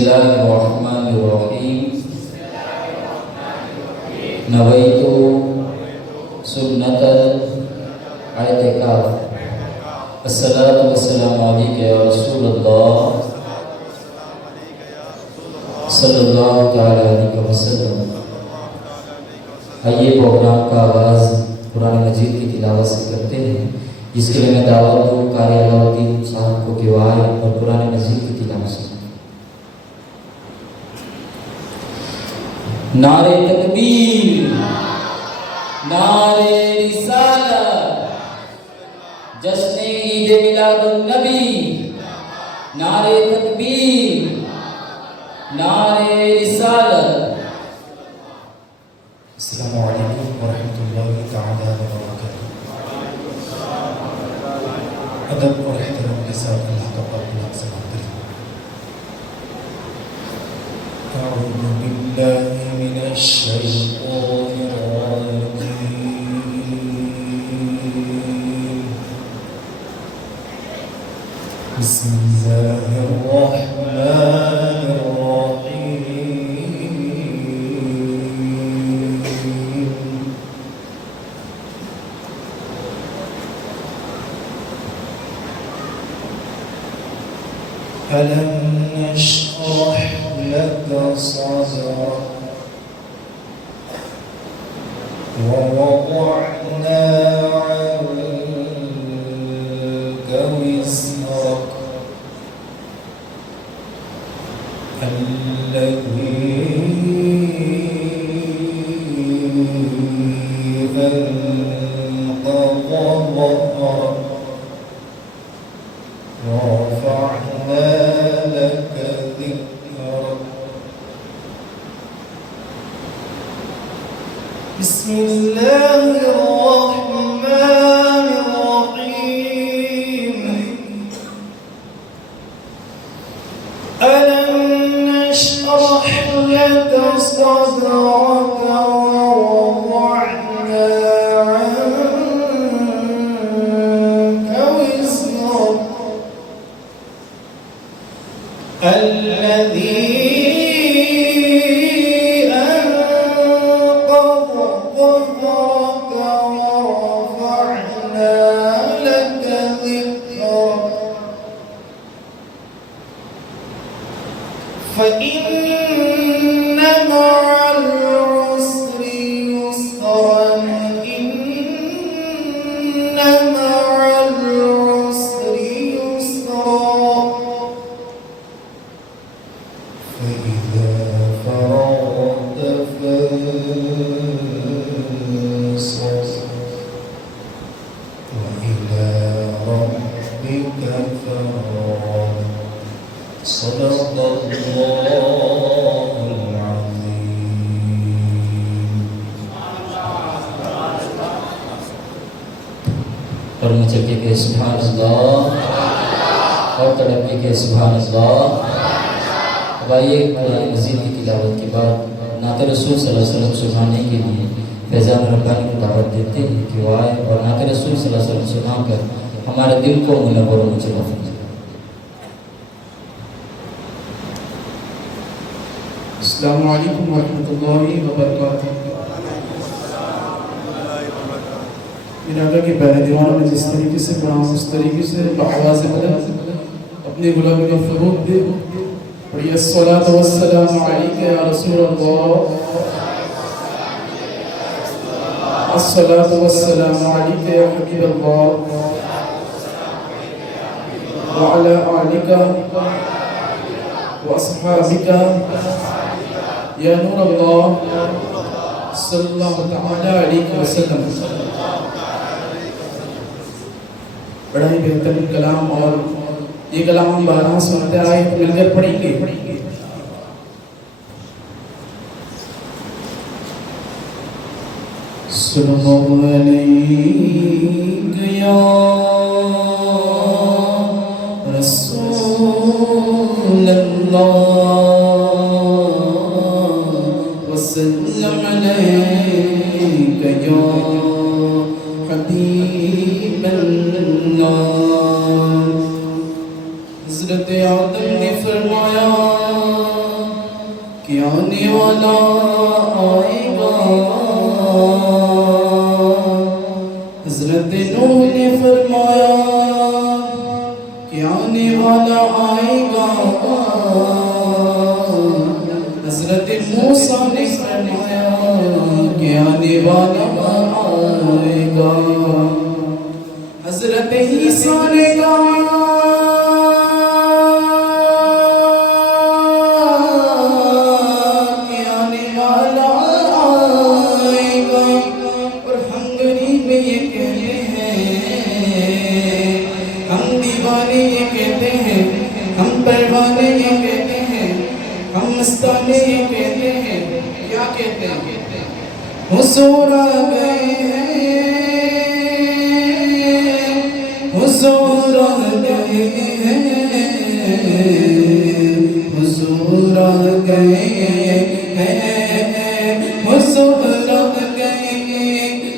الله الرحمن الرحيم نويت سنة الاعتكاف الصلاة والسلام عليك يا رسول الله صلی اللہ تعالی علیہ وسلم۔ آئیے پروگرام کا آغاز قرآن مجید کی تلاوت سے کرتے ہیں، جس کے لیے میں دعوت دوں قاری علاؤالدین صاحب کو کہ وہ آئے اور قرآن مجید کی تلاوت سے۔ نعرہ تکبیر، نعرہ رسالت، جشن عید میلاد النبی، نعرہ تکبیر، نعرہ رسالت۔ السلام علیکم ورحمۃ اللہ تعالی وبرکاتہ۔ ادب اور احترام کے ساتھ اللہ کا پاک نام سے بات کریں۔ اعوذ باللہ من الشیطان الرجیم، بسم اللہ الرحمن ألم نشرح لك صدرك ووضعنا عنك وزرك الذي أنقض ظهرك ورفعنا لك ذكرك بسم الله الرحمن الرحيم ألم نشرح لك صدرك ووضعنا عنك وزرك الذي أنقض ظهرك ورفعنا لك ذكرك فإن مع العسر يسرا إن مع العسر يسرا فإذا فرغت فانصب وإلى ربك فارغب صدق الله العظيم۔ اور مچلے کے سبحان اللہ اور تڑپے کے سبحان اللہ۔ اب آئیے قرآن مجید کی تلاوت کے بعد نعت رسول صلی اللہ علیہ وسلم سنانے کے لیے فیضان ربانی کو دعوت دیتے ہیں کہ وہ آئے اور نعت رسول صلی اللہ علیہ وسلم سنا کر ہمارے دل کو منور و مجروح فرمائے۔ السلام علیکم ورحمۃ اللہ وبرکاتہ۔ کہ پہلے دیوان میں جس طریقے سے پڑھا اس طریقے سے بآواز بلند اپنے غلامی کو فروغ دے۔ پڑھیے الصلاۃ والسلام علیک یا رسول اللہ، الصلاۃ والسلام علیک یا حبیب اللہ، وعلی آلک واصحابک یا نور اللہ صلی اللہ تعالی علیہ وسلم۔ بڑا ہی بہترین کلام، اور یہ کلام ہم بارہا سنتے آئے مل کر پڑھیں گے۔ صلی علیک یا رسول اللہ وسلم علیک یا حبیب اللہ۔ حضرت آدم نے فرمایا کہ آنے والا آئے گا. حضرت نوح نے فرمایا کہ آنے والا آئے گا. حضرت موسیٰ نے فرمایا کہ آنے والا آئے گا. حضرت عیسیٰ نے کہا کہ آنے والا آئے گا. اور ہم غریب یہ کہتے ہیں, ہم دیوانے یہ کہتے ہیں, ہم پروانے یہ کہتے ہیں, ہم مستانے یہ کہتے ہیں. کیا کہتے ہیں؟ حضور آ گئے ہیں, حضور آ گئے ہیں, حضور آ گئے ہیں, حضور آ گئے ہیں,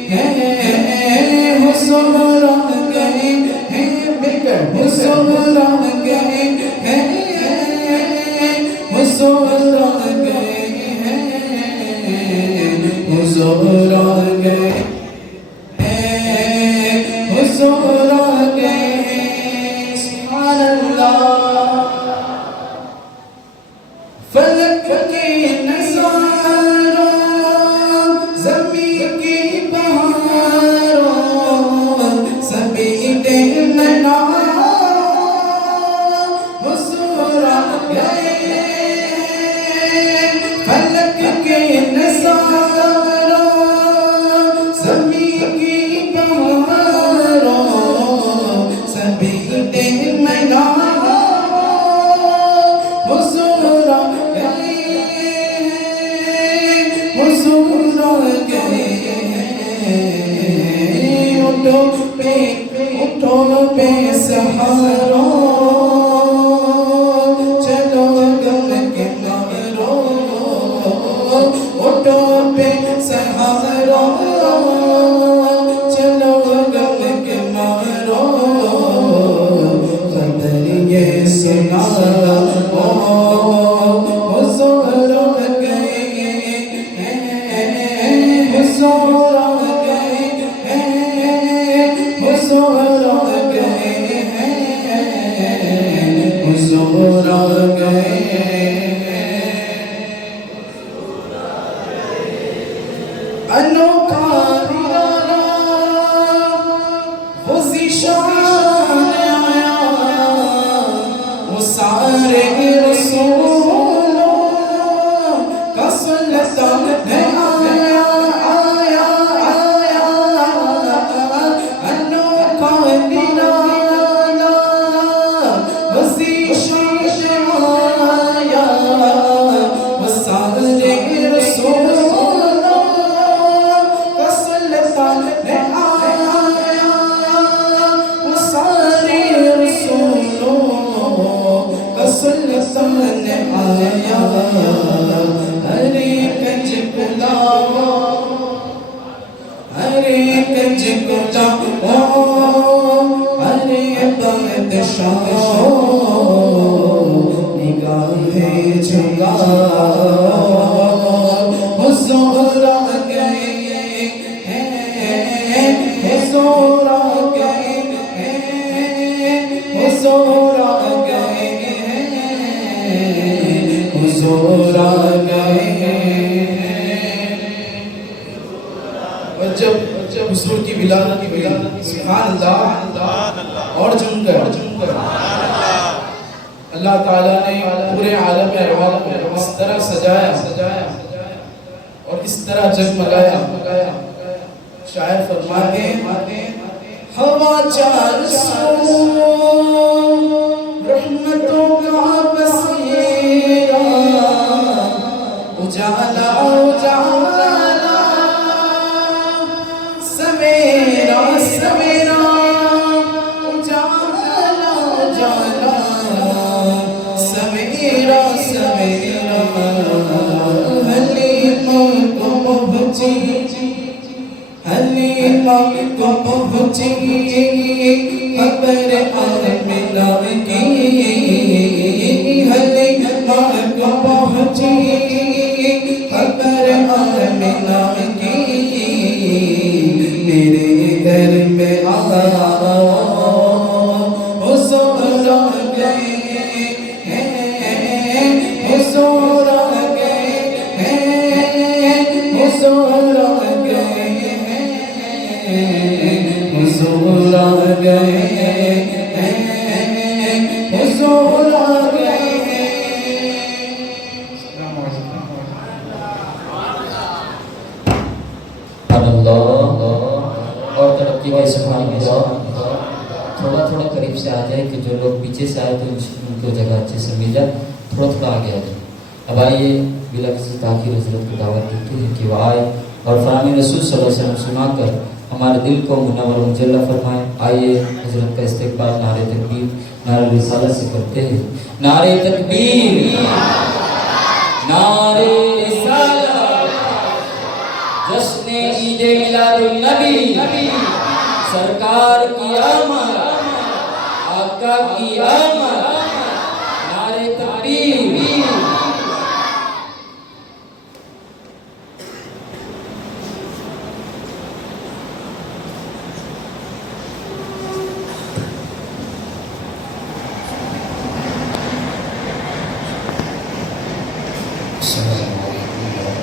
حضور آ گئے ہیں, مل کر حضور آ گئے ہیں, حضور آ گئے ہیں, حضور آ گئے ہیں, حضور آ گئے ہیں. سبحان اللہ. فلک کے نظاروں, زمین کی بہاروں, سبھی دل منا حضور آ گئے ہیں. فلک کے نظاروں, زمین کی بہاروں, سبھی دل منا حضور آ گئے ہیں, حضور آ گئے ہیں. اٹھو بے سہاروں, چلو غم کے مارو. اٹھو بے سہاروں, چلو غم کے مارو. خبر یہ سنا حضور آ گئے ہیں, حضور آ گئے ہیں, حضور آ گئے ہیں, حضور آ گئے ہیں. انوکھا نرالا وہ ذیشان آیا, وہ سارے رسولوں کا سلطان ہے. آیا آیا آیا انوکھا نرالا وہ ذیشان آیا, وہ سارے رسولوں کا سلطان ہے. آیا وہ سارے رسولوں کا سلطان آیا. ہرے کنج کلاو, ہرے کنج کلاو, ہرے بادشاہ نگاہیں جھکاؤ. حضور آ گئے ہیں, حضور آ گئے ہیں, حضور آ گئے ہیں, حضور آ گئے ہیں. اور جب حضور کی ولادت کی سبحان اللہ, اور جم کر اللہ تعالیٰ نے پورے عالم ارواح کو اس طرح سجایا اور اس طرح جگمگایا. شاعر فرماتے ہیں, ہوا چار سو رحمتوں کا بسیرا, اجالا اجالا سویرا سویرا, اجالا اجالا سویرا سویرا. حلیمہ کو پہنچی, حلیمہ کو پہنچی خبر آمنہ کی, حلیمہ کو پہنچی میرے گھر میں آؤ حضور آ گئے ہیں حضور آ گئے ہیں حضور آ گئے ہیں حضور آ گئے ہیں حضور آ گئے ہیں۔ السلام علیکم۔ سبحان اللہ اور ترقی کے سبحان اللہ۔ تھوڑا تھوڑا قریب سے آ جائے کہ جو لوگ پیچھے سے آئے تو ان کو جگہ اچھے سے مل جائے، تھوڑا تھوڑا آگے آ جائے۔ اب آئیے بلا کسی تاخیر حضرت کو دعوت دیتے ہیں کہ وہ آئے اور فرمان رسول صلی اللہ علیہ وسلم سنا کر ہمارے دل کو منور و مجلہ فرمائے۔ آئیے حضرت کا استقبال نعرہ تکبیر نعرہ رسالت سے کرتے ہیں۔ نعرہ تکبیر، نعرہ رسالت، جشن عید میلاد النبی، سرکار کی آمد، آقا کی آمد، نعرہ تکبیر۔ السلام علیکم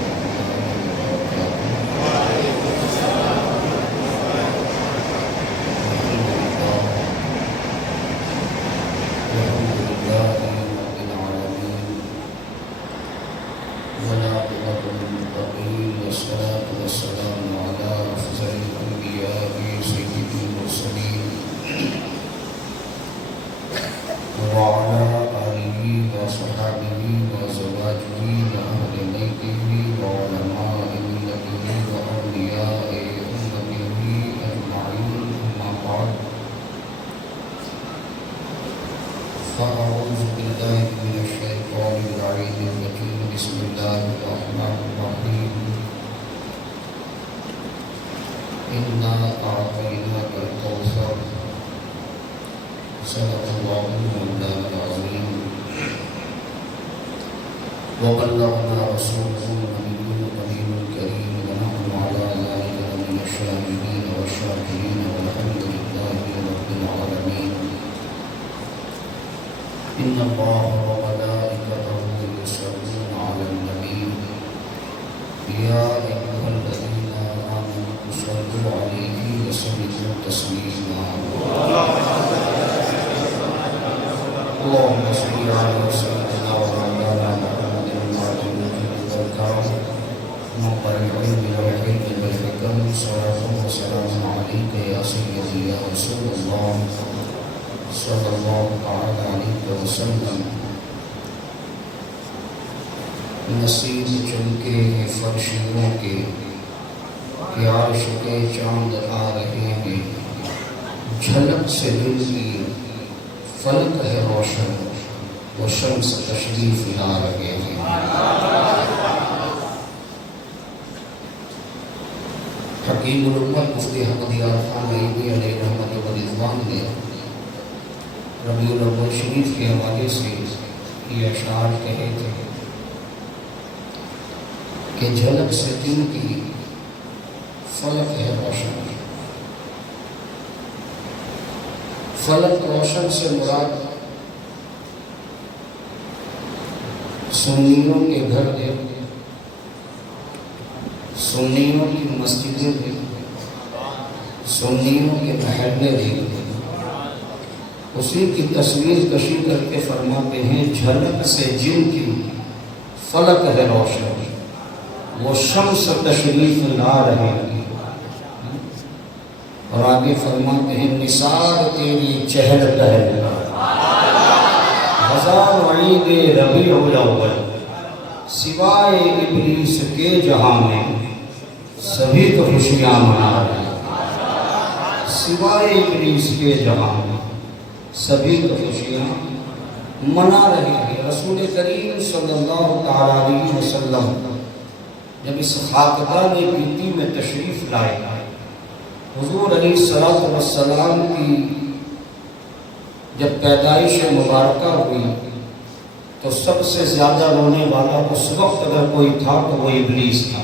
فأعوذ بالله من الشيطان اللعين الرجيم بسم الله الرحمن الرحيم إنا أعطيناك الكوثر صدق الله مولانا العظيم وبلغنا رسوله النبي الكريم الكريم ونحن على ذلك من الشاهدين والشاكرين والحمد لله رب العالمين إن الله وملائكته يصلون على النبي يا أيها الذين آمنوا صلوا عليه وسلموا تسليما اللهم صل على سيدنا ومولانا محمد وعلى آله والكرم منبر العلم والحلم والحكم صلاة وسلام عليك يا سيدي يا رسول الله صلی اللہ تعالی علیہ وسلم۔ نصیب چمکے ہیں فرشوں کے کہ عرش کے چاند آ رہے ہیں، جھلک سے دل کی فلک ہے روشن، وہ شمس تشریف لا رہے ہیں۔ حکیم الامت مفتی احمد یار خان نعیمی علیہ رحمت و رضوان نے ربیع الاول شریف کے حوالے سے یہ اشعار کہے تھے کہ جھلک سے دل کی فلک ہے روشن۔ فلک روشن سے مراد سنیوں کے گھر دے، سنیوں کی مسجدیں دے، سنیوں کے محلے دے، اسی کی تصویر کشی کر کے فرماتے ہیں جھلک سے جن کی فلک ہے روشن، وہ شمس تشریف لا رہے ہیں۔ اور آگے فرماتے ہیں نثار تیری چہل پہل، ہزار عید ربیع الاول، سوائے ابلیس کے جہاں میں سبھی تو خوشیاں منا رہے ہیں، سوائے ابلیس کے جہاں میں سبھی تو خوشیاں منا رہے ہیں۔ رسول کریم صلی اللہ تعالی علیہ وسلم جب اس خاکدان بیتی میں تشریف لائے، حضور علیہ السلام کی جب پیدائش مبارکہ ہوئی تو سب سے زیادہ رونے والا اس وقت اگر کوئی تھا تو وہ ابلیس تھا۔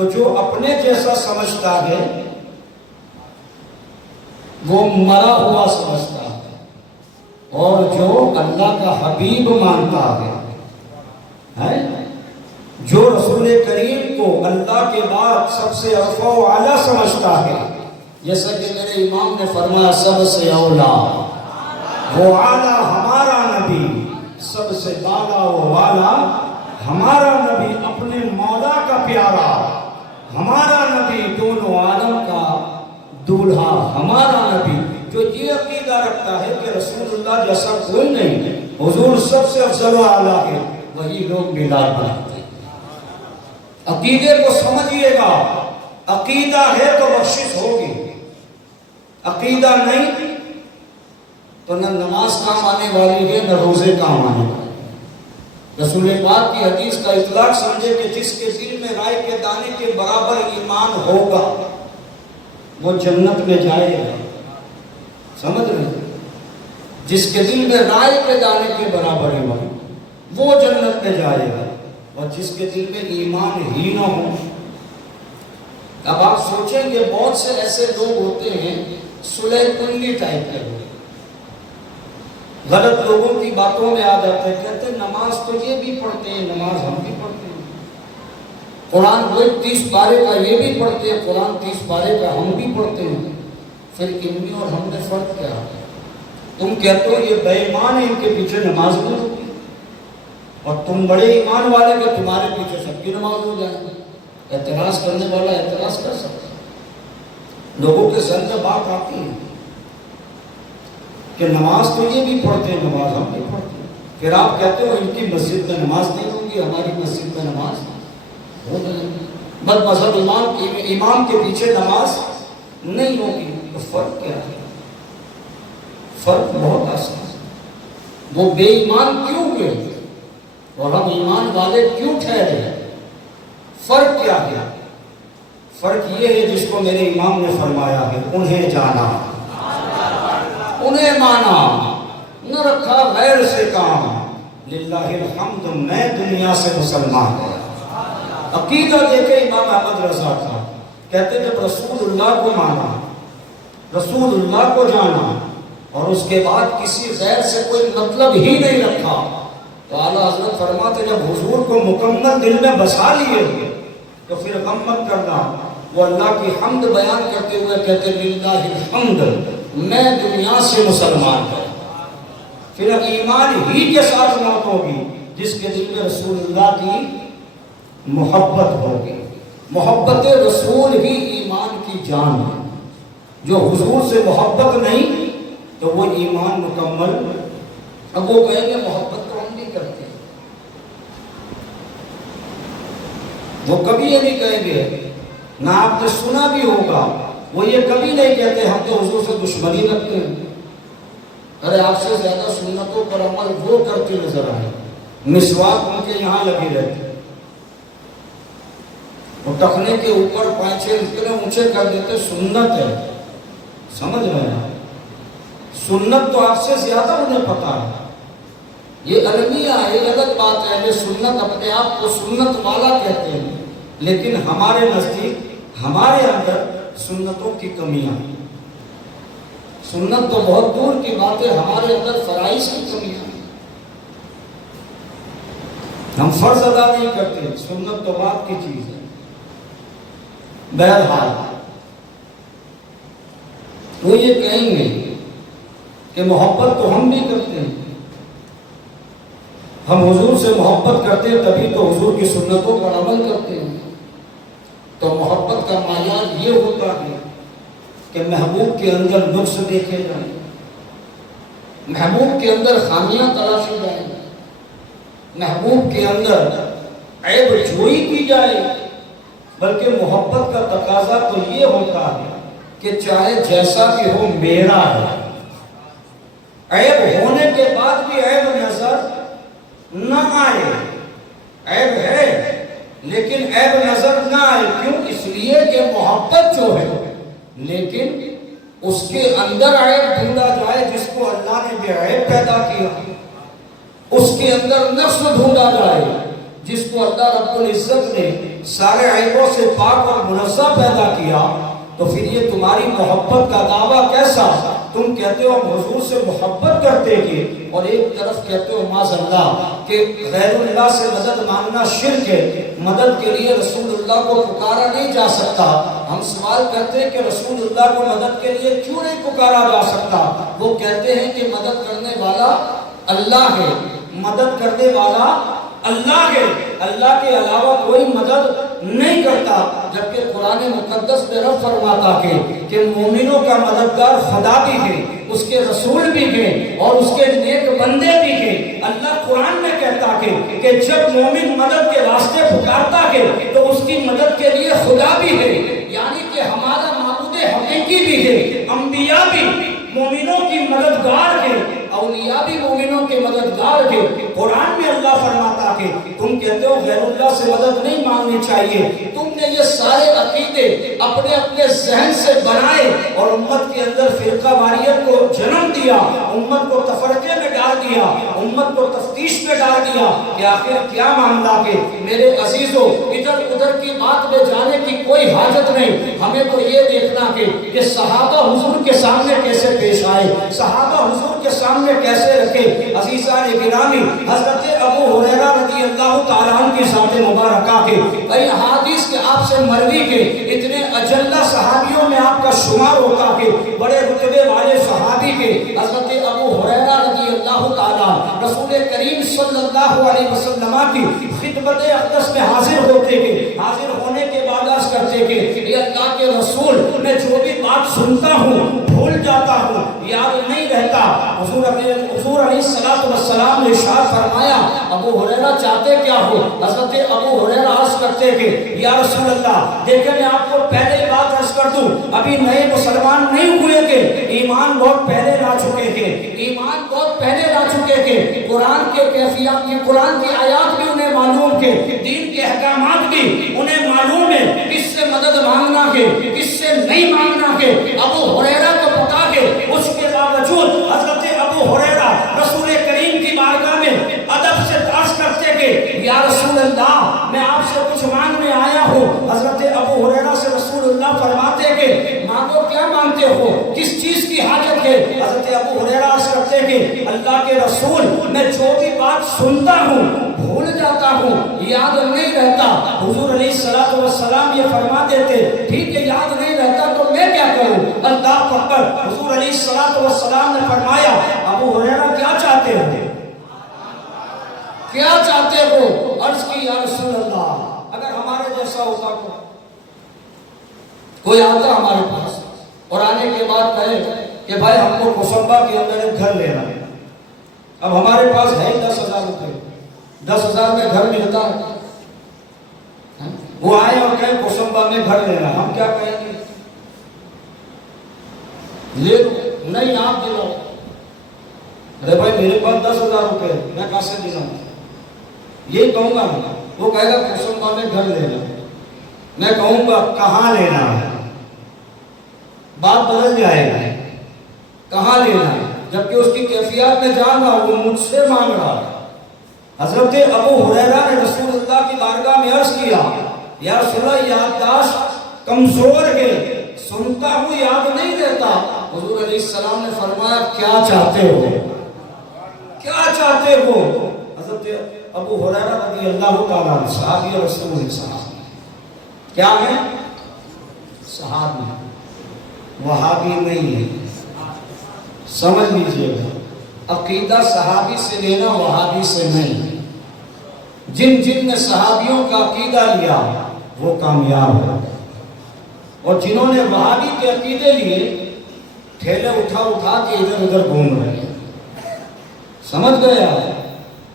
تو جو اپنے جیسا سمجھتا ہے وہ مرا ہوا سمجھتا ہے، اور جو اللہ کا حبیب مانتا ہے، جو رسول کریم کو اللہ کے بعد سب سے ارفع و اعلیٰ سمجھتا ہے، جیسا کہ میرے امام نے فرمایا سب سے اولا وہ اعلیٰ ہمارا نبی، سب سے بالا و والا ہمارا نبی، اپنے مولا کا پیارا ہمارا نبی، دونوں عالم کا دولہا ہمارا نبی، جو یہ عقیدہ رکھتا ہے کہ رسول اللہ جیسا کوئی نہیں، حضور سب سے افضل و اعلیٰ ہے، وہی لوگ میلاد مناتے ہیں۔ عقیدے کو سمجھیے گا، عقیدہ ہے تو بخشش ہوگی، عقیدہ نہیں تو نہ نماز کام آنے والی ہے نہ روزے کام آنے والی۔ رسول پاک کی حدیث کا اطلاق سمجھے کہ جس کے دل میں رائے کے دانے کے برابر ایمان ہوگا وہ جنت میں جائے گا، سمجھ رہے ہیں؟ جس کے دل میں رائے کے دانے کے برابر ایمان وہ جنت میں جائے گا، اور جس کے دل میں ایمان ہی نہ ہو۔ اب آپ سوچیں گے بہت سے ایسے لوگ ہوتے ہیں سلیح کنڈی ٹائپ کے لوگ، غلط لوگوں کی باتوں میں آ جاتے ہیں، کہتے ہیں نماز تو یہ بھی پڑھتے ہیں، نماز ہم بھی پڑھتے ہیں، قرآن وہ 30 پارے کا یہ بھی پڑھتے ہیں، قرآن 30 پارے کا ہم بھی پڑھتے ہیں، پھر ان میں اور ہم میں فرق کیا ہے؟ تم کہتے ہو یہ بے ایمان ہیں، ان کے پیچھے نماز نہیں ہوتی، اور تم بڑے ایمان والے کہ تمہارے پیچھے سب کی نماز ہو جائے گی۔ اعتراض کرنے والا اعتراض کر سکتا ہے، لوگوں کے سر میں بات آتی ہے کہ نماز تو یہ بھی پڑھتے ہیں، نماز ہم بھی پڑھتے ہیں، پھر آپ کہتے ہو ان کی مسجد میں نماز نہیں ہوگی، ہماری مسجد میں نماز ہو جائے گی، بد مذہب امام کے پیچھے نماز نہیں ہوگی۔ تو فرق کیا ہے؟ فرق بہت آسان ہے، وہ بے ایمان کیوں ہوئے اور ہم ایمان والے کیوں ٹھہرے؟ فرق کیا ہے؟ فرق یہ ہے جس کو میرے امام نے فرمایا ہے، انہیں جانا، انہیں مانا، نہ رکھا غیر سے کام، للہ الحمد میں دنیا سے مسلمان ہوں۔ عقیدہ دیکھے امام احمد رضا کا، کہتے جب رسول اللہ کو مانا، رسول اللہ کو جانا، اور اس کے بعد کسی غیر سے کوئی مطلب ہی نہیں رکھا، تو اعلیٰ حضرت فرماتے جب حضور کو مکمل دل میں بسا لیے تو پھر غم مت کرنا۔ وہ اللہ کی حمد بیان کرتے ہوئے کہتے للہ الحمد میں دنیا سے مسلمان ہوں۔ پھر اب ایمان ہی کے ساتھ موت ہوگی جس کے دل میں رسول اللہ کی محبت ہوگی۔ محبت رسول ہی ایمان کی جان ہے، جو حضور سے محبت نہیں تو وہ ایمان مکمل۔ اب وہ کہیں گے محبت تو ہم نہیں کرتے، وہ کبھی یہ نہیں کہیں گے، نہ آپ نے سنا بھی ہوگا، وہ یہ کبھی نہیں کہتے ہم تو حضور سے دشمنی رکھتے ہیں۔ ارے آپ سے زیادہ سنتوں پر عمل وہ کرتے نظر آئے، مسواک ان کے یہاں لگے رہتے، وہ ٹخنے کے اوپر پائچے اتنے اونچے کر دیتے، سنت ہے، سمجھ رہے ہیں؟ سنت تو آپ سے زیادہ انہیں پتا ہے، یہ المیہ ہے، یہ غلط بات ہے۔ یہ سنت اپنے آپ کو سنت والا کہتے ہیں، لیکن ہمارے نزدیک ہمارے اندر سنتوں کی کمیاں ہیں۔ سنت تو بہت دور کی بات ہے، ہمارے اندر فرائض کی کمیاں ہیں، ہم فرض ادا نہیں کرتے، سنت تو بات کی چیز ہے۔ بہرحال وہ یہ کہیں گے کہ محبت تو ہم بھی کرتے ہیں، ہم حضور سے محبت کرتے ہیں تبھی تو حضور کی سنتوں پر عمل کرتے ہیں۔ تو محبت کا معیار یہ ہوتا ہے کہ محبوب کے اندر نقص دیکھے جائیں، محبوب کے اندر خامیاں تلاشی جائیں، محبوب کے اندر عیب جوئی کی جائے، بلکہ محبت کا تقاضا تو یہ ہوتا ہے کہ چاہے جیسا بھی ہو میرا ہے، عیب ہونے کے بعد بھی عیب نظر نہ آئے، عیب ہے لیکن عیب نظر نہ آئے، کیوں؟ اس لیے کہ محبت جو ہے لیکن اس کے اندر عیب ڈھونڈا جائے، جس کو اللہ نے بے عیب پیدا کیا، اس کے اندر نقص ڈھونڈا جائے، جس کو اللہ رب العزت نے سارے عیبوں سے پاک اور منزہ پیدا کیا، تو پھر یہ تمہاری محبت کا دعویٰ کیسا؟ تم کہتے ہو ہم حضور سے محبت کرتے ہیں، اور ایک طرف کہتے ہو معاذ اللہ کہ غیر اللہ سے مدد مانگنا شرک ہے، مدد کے لیے رسول اللہ کو پکارا نہیں جا سکتا۔ ہم سوال کرتے ہیں کہ رسول اللہ کو مدد کے لیے کیوں نہیں پکارا جا سکتا؟ وہ کہتے ہیں کہ مدد کرنے والا اللہ ہے، مدد کرنے والا اللہ ہے، اللہ کے علاوہ کوئی مدد نہیں کرتا۔ جبکہ قرآن مقدس میں رب فرماتا ہے کہ مومنوں کا مددگار خدا بھی ہے، اس کے رسول بھی ہیں، اور اس کے نیک بندے بھی ہیں۔ اللہ قرآن میں کہتا ہے کہ جب مومن مدد کے واسطے پکارتا ہے تو اس کی مدد کے لیے خدا بھی ہے، یعنی کہ ہمارا معبود حقیقی بھی ہے، انبیاء بھی مومنوں کی مددگار ہے، اولیاء بھی مومنوں کے مددگار ہے۔ قرآن میں اللہ فرماتا ہے تم کہتے ہو غیر اللہ سے مدد نہیں مانگنی چاہیے، تم نے یہ سارے عقیدے اپنے اپنے ذہن سے بنائے اور امت کے اندر فرقہ واریت کو جنم دیا، امت کو تفرقے میں ڈال دیا، امت کو تفتیش میں ڈال دیا کہ آخر کیا معاملہ ہے۔ میرے عزیزوں، ادھر ادھر کی بات میں جانے کی کوئی حاجت نہیں، ہمیں تو یہ دیکھنا ہے کہ صحابہ حضور کے سامنے کیسے پیش آئے، صحابہ حضور کے سامنے کیسے رکھے۔ عزیزان گرامی، حضرت ابو ہریرہ رضی اللہ تعالیٰ عنہ کی ذات مبارکہ کے کئی حدیث کے آپ سے مروی کے اتنے اجلہ صحابیوں میں آپ کا شمار ہوتا ہے، بڑے رتبے والے صحابی کے حضرت ابو ہریرہ رضی اللہ تعالیٰ رسول کریم صلی اللہ علیہ وسلم کی خدمت اقدس میں حاضر ہوتے ہیں، حاضر ہونے کے بعد عرض کرتے کہ اے اللہ کے رسول، میں جو بھی بات سنتا ہوں بھول جاتا ہوں، یاد نہیں رہتا۔ حضور علیہ السلام نے ارشاد فرمایا ابو ہریرہ چاہتے کیا ہو؟ حضرت ابو ہریرہ عرض کرتے کہ یا رسول اللہ، دیکھیں میں آپ کو پہلے بات عرض کر دوں، ابھی نئے مسلمان نہیں ہوئے کہ ایمان بہت پہلے لا چکے تھے، ایمان بہت پہلے لا چکے تھے، قرآن کے کیفیات کی، قرآن کی آیات بھی انہیں معلوم تھے، دین کے احکامات بھی انہیں معلوم ہے، کس سے مدد مانگنا ہے کس سے نہیں مانگنا ہے۔ ابو ہریرہ کو پتا ہے، اس کے باوجود حضرت ابو ہریرہ رسول کریم کی بارگاہ میں ادب سے عرض کرتے کہ یا رسول اللہ، میں آپ سے کچھ مانگنے آیا ہوں۔ حضرت ابو ہریرہ سے رسول اللہ فرماتے کہ مانگو، کیا مانگتے ہو، کس چیز کی حاجت ہے؟ حضرت ابو ہریرہ عرض کرتے کہ اللہ کے رسول، میں جو بھی بات سنتا ہوں بھول جاتا ہوں، یاد نہیں رہتا۔ حضور علیہ السلام یہ فرما دیتے ٹھیک ہے، یاد نہیں رہتا تو میں کیا کروں؟ اللہ اکبر۔ حضور علیہ السلام نے فرمایا ابو ہریرہ کیا چاہتے ہو، کیا چاہتے ہو؟ عرض کی یا رسول اللہ، اگر ہمارے جیسا ہوتا تو کوئی آتا ہمارے پاس اور آنے کے بعد کہے کہ بھائی ہم کو کوسمبا کے اندر ایک گھر لینا ہے، اب ہمارے پاس ہے 10,000 روپے، 10,000 میں گھر ملتا ہے، وہ آئے اور کہیں کوسمبا میں گھر لینا، ہم کیا کہیں گے؟ لے لو، نہیں آپ دلاؤ۔ ارے بھائی میرے پاس 10,000 روپے میں کہاں سے دلاؤں؟ یہی کہوں گا نا، وہ کہے گا کوسمبا میں گھر لینا، میں کہوں گا کہاں لینا ہے، بات بدل جائے گا، کہاں لینا ہے، جبکہ اس کی کیفیات میں جان رہا ہوں، وہ مجھ سے مانگ رہا ہے۔ حضرت ابو ہریرہ نے رسول اللہ کی بارگاہ میں عرض کیا یا رسول اللہ، یادداشت کمزور ہے، سنتا ہوں یاد نہیں رہتا۔ حضور علیہ السلام نے فرمایا کیا چاہتے ہو، کیا چاہتے ہو؟ حضرت ابو ہریرہ رضی اللہ تعالیٰ عنہ صحابی رسول اللہ کیا ہے؟ صحابی، وہابی نہیں ہے، سمجھ لیجئے گا، عقیدہ صحابی سے لینا وہابی سے نہیں۔ جن جن نے صحابیوں کا عقیدہ لیا وہ کامیاب ہو، اور جنہوں نے وہابی کے عقیدے لیے ٹھیلے اٹھا اٹھا کے ادھر ادھر گھوم رہے ہیں۔ سمجھ گئے آپ؟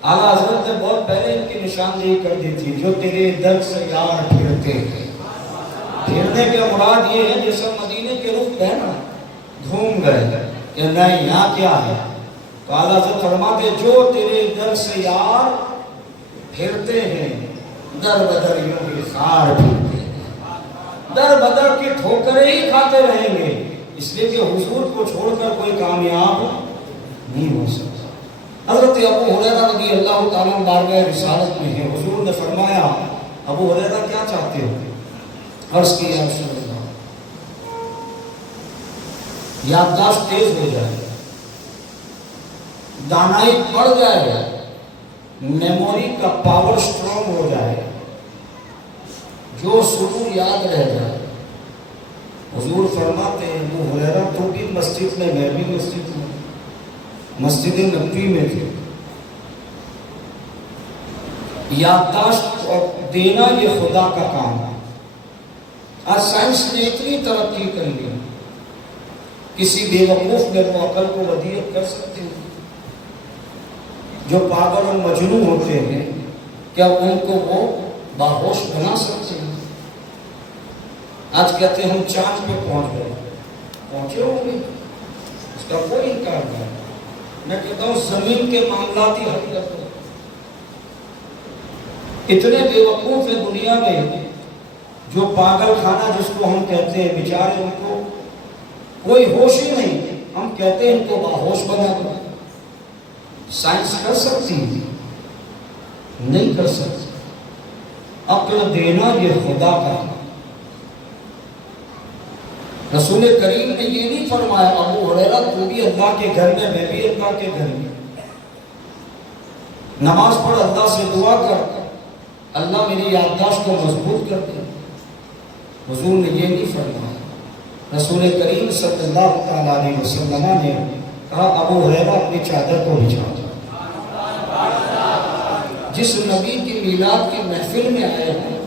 اعلیٰ حضرت نے بہت پہلے ان کی نشاندہی کر دی تھی، جو تیرے در سے یار پھرتے ہیں۔ پھرنے کے مراد یہ ہے جیسے مدینے کے رخ پہ نا گھوم گئے کہ نہیں یہاں کیا ہے، تو اعلیٰ حضرت فرماتے جو تیرے در سے یار پھرتے ہیں، در بدر یوں ہی خار پھرتے ہیں، در بدر کی ٹھوکریں ہی کھاتے رہیں گے، اس لیے کہ حضور کو چھوڑ کر کوئی کامیاب نہیں ہو سکتا۔ حضرت ابو ہریرہ رضی اللہ تعالیٰ عنہ بارگاہ رسالت میں ہے، حضور نے فرمایا ابو ہریرہ کیا چاہتے ہو؟ عرض کی یا رسول اللہ یادداشت تیز ہو جائے، دانائی بڑھ جائے، میموری کا پاور سٹرونگ ہو جائے، جو سرور یاد رہ جائے۔ حضور فرماتے ہیں ابو ہریرہ تو بھی مسجد میں، میں بھی مسجد میں، مسجد نبوی میں تھے۔ یادداشت دینا یہ خدا کا کام ہے۔ آج سائنس نے اتنی ترقی کر لی، کسی بے وقوف میں وہ عقل کو ودیعت کر سکتے ہیں۔ جو پاگل اور مجنون ہوتے ہیں کیا ان کو وہ باہوش بنا سکتے ہیں؟ آج کہتے ہیں ہم چاند پہ پہنچ گئے، پہنچے ہوں گے، اس کا کوئی انکار نہیں۔ میں کہتا ہوں زمین کے معاملات ہی حل کر دو۔ اتنے بے وقوف ہیں دنیا میں، جو پاگل خانہ جس کو ہم کہتے ہیں، بیچارے ان کو کوئی ہوش ہی نہیں، ہم کہتے ہیں ان کو باہوش بنا دو۔ سائنس کر سکتی نہیں کر سکتی۔ عقل دینا یہ خدا کا ہے۔ رسول کریم نے یہ نہیں فرمایا ابو ہریرہ تو بھی اللہ کے گھر میں، میں بھی اللہ کے گھر میں، نماز پڑھ، اللہ سے دعا کر، اللہ میری یادداشت کو مضبوط کر دے۔ حضور نے یہ نہیں فرمایا۔ رسول کریم صلی اللہ تعالیٰ علیہ وسلم نے کہا ابو ہریرہ اپنی چادر کو بچھا دو۔ جس نبی کی میلاد کی محفل میں آئے ہیں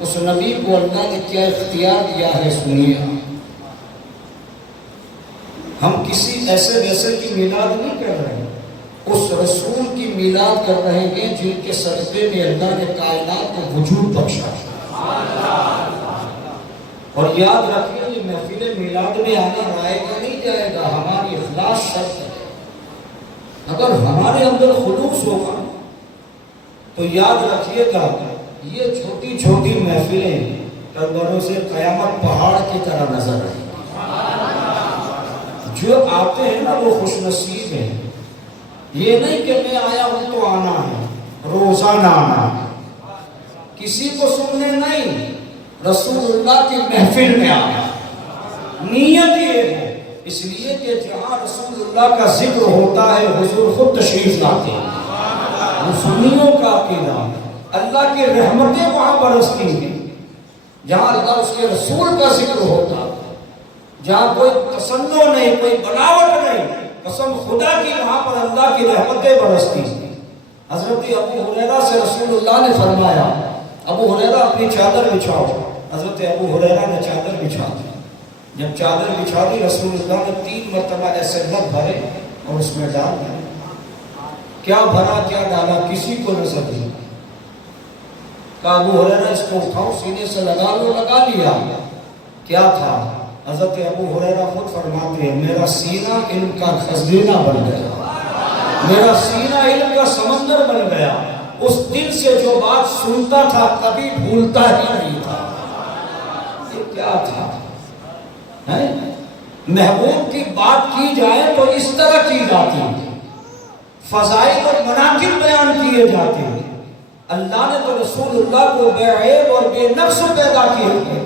اس نبی کو اللہ نے کیا اختیار دیا ہے سنیے۔ ہم کسی ایسے ویسے کی میلاد نہیں کر رہے ہیں، اس رسول کی میلاد کر رہے ہیں جن کے صدقے میں اللہ نے کائنات کو وجود بخشا۔ اور یاد رکھیے یہ محفل میلاد میں آنا رائے گا نہیں جائے گا، ہماری اخلاص شرط ہے۔ اگر ہمارے اندر خلوص ہوگا تو یاد رکھیے گا یہ چھوٹی چھوٹی محفلیں کل سے قیامت پہاڑ کی طرح نظر آئیں۔ جو آتے ہیں نا وہ خوش نصیب ہیں۔ یہ نہیں کہ میں آیا ہوں تو آنا ہے، روزانہ آنا ہے، کسی کو سننے نہیں، رسول اللہ کی محفل میں آنا۔ نیت یہ ہے اس لیے کہ جہاں رسول اللہ کا ذکر ہوتا ہے حضور خود تشریف لاتے ہیں۔ مسلمانوں کا عقیدہ اللہ کی رحمتیں وہاں برستی ہیں جہاں اللہ اس کے رسول کا ذکر ہوتا، جہاں کوئی تصنع نہیں، کوئی بناوٹ نہیں، قسم خدا کی وہاں پر اللہ کی رحمتیں برستی ہیں۔ حضرت ابو ہریرہ سے رسول اللہ نے فرمایا ابو ہریرہ اپنی چادر بچھاؤ۔ حضرت ابو ہریرہ نے چادر بچھا دی۔ جب چادر بچھا دی رسول اللہ نے 3 مرتبہ ایسے لب بھرے اور اس میں ڈال دیا۔ کیا بھرا کیا ڈالا کسی کو نظر نہیں۔ کہا ابو ہریرہ اس کو اٹھاؤ سینے سے لگا لو، لگا لیا۔ کیا تھا؟ حضرت ابو ہریرہ خود فرماتے ہیں میرا سینہ علم کا خزینہ بن گیا، میرا سینہ علم کا سمندر بن گیا۔ اس دل سے جو بات سنتا تھا کبھی بھولتا ہی نہیں تھا۔ یہ کیا تھا؟ محبوب کی بات کی جائے تو اس طرح کی جاتی ہے، فضائل اور مناقب بیان کیے جاتے ہیں۔ اللہ نے تو رسول اللہ کو بے عیب اور بے نقص پیدا کیا ہے،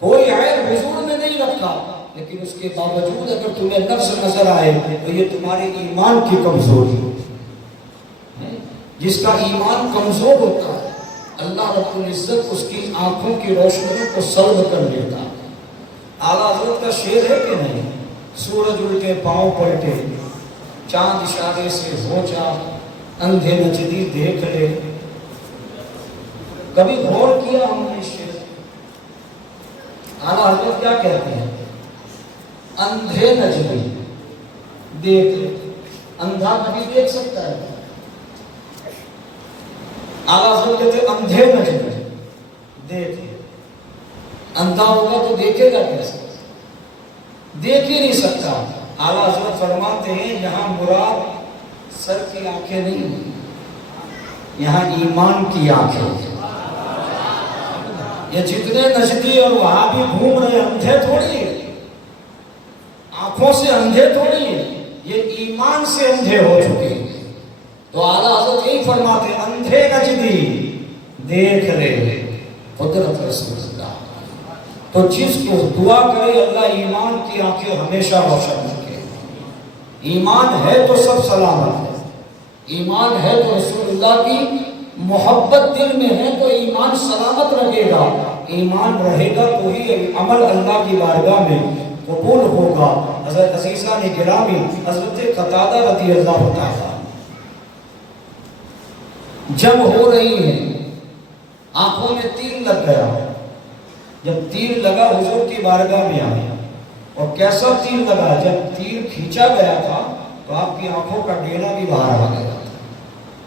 کوئی عیب حضور نے نہیں رکھا، لیکن اس کے باوجود اگر تمہیں نقص نظر آئے تو یہ تمہارے ایمان کی کمزوری ہے۔ جس کا ایمان کمزور ہوتا ہے اللہ رب العزت اس کی آنکھوں کی روشنی کو سلب کر لیتا ہے۔ اعلیٰ حضرت کا شعر ہے کہ نہیں؟ سورج الٹے پاؤں پلٹے، چاند اشارے سے ہو جا، اندھے نجدی دیکھ لے۔ کبھی غور کیا ہم نے شعر؟ اعلیٰ حضرت کیا کہتے ہیں؟ اندھے نجدی دیکھ لے۔ اندھا کبھی دیکھ سکتا ہے؟ اعلیٰ حضرت کہتے ہیں اندھے نجدی دیکھ لے۔ اندھا ہوگا تو دیکھے گا کیسے؟ دیکھ ہی نہیں سکتا۔ اعلیٰ حضرت فرماتے ہیں یہاں مراد سر کی آنکھیں نہیں، یہاں ایمان کی آنکھیں۔ یہ جتنے نجدی اور وہاں بھی گھوم رہے اندھے تھوڑی ہیں، آنکھوں سے اندھے تھوڑی ہیں، یہ ایمان سے اندھے ہو چکے ہیں۔ تو اعلیٰ حضرت یہی فرماتے ہیں اندھے نجدی دیکھ لے قدرت رسول اللہ. تو جس کو دعا کرے اللہ ایمان کی آنکھیں ہمیشہ روشن رکھے. ایمان ہے تو سب سلامت ہے. ایمان ہے تو رسول اللہ کی محبت دل میں ہے تو ایمان سلامت رہے گا. ایمان رہے گا تو ہی عمل اللہ کی بارگاہ میں قبول ہوگا. حضرت عزیزہ نے گرامی حضرت قتادہ رضی اللہ تعالیٰ جب ہو رہی ہیں آنکھوں میں تیر لگ گیا. جب تیر لگا حضور کی بارگاہ میں آیا. اور کیسا تیر لگا؟ جب تیر کھینچا گیا تھا تو آپ کی آنکھوں کا ڈیلا بھی باہر آ گیا.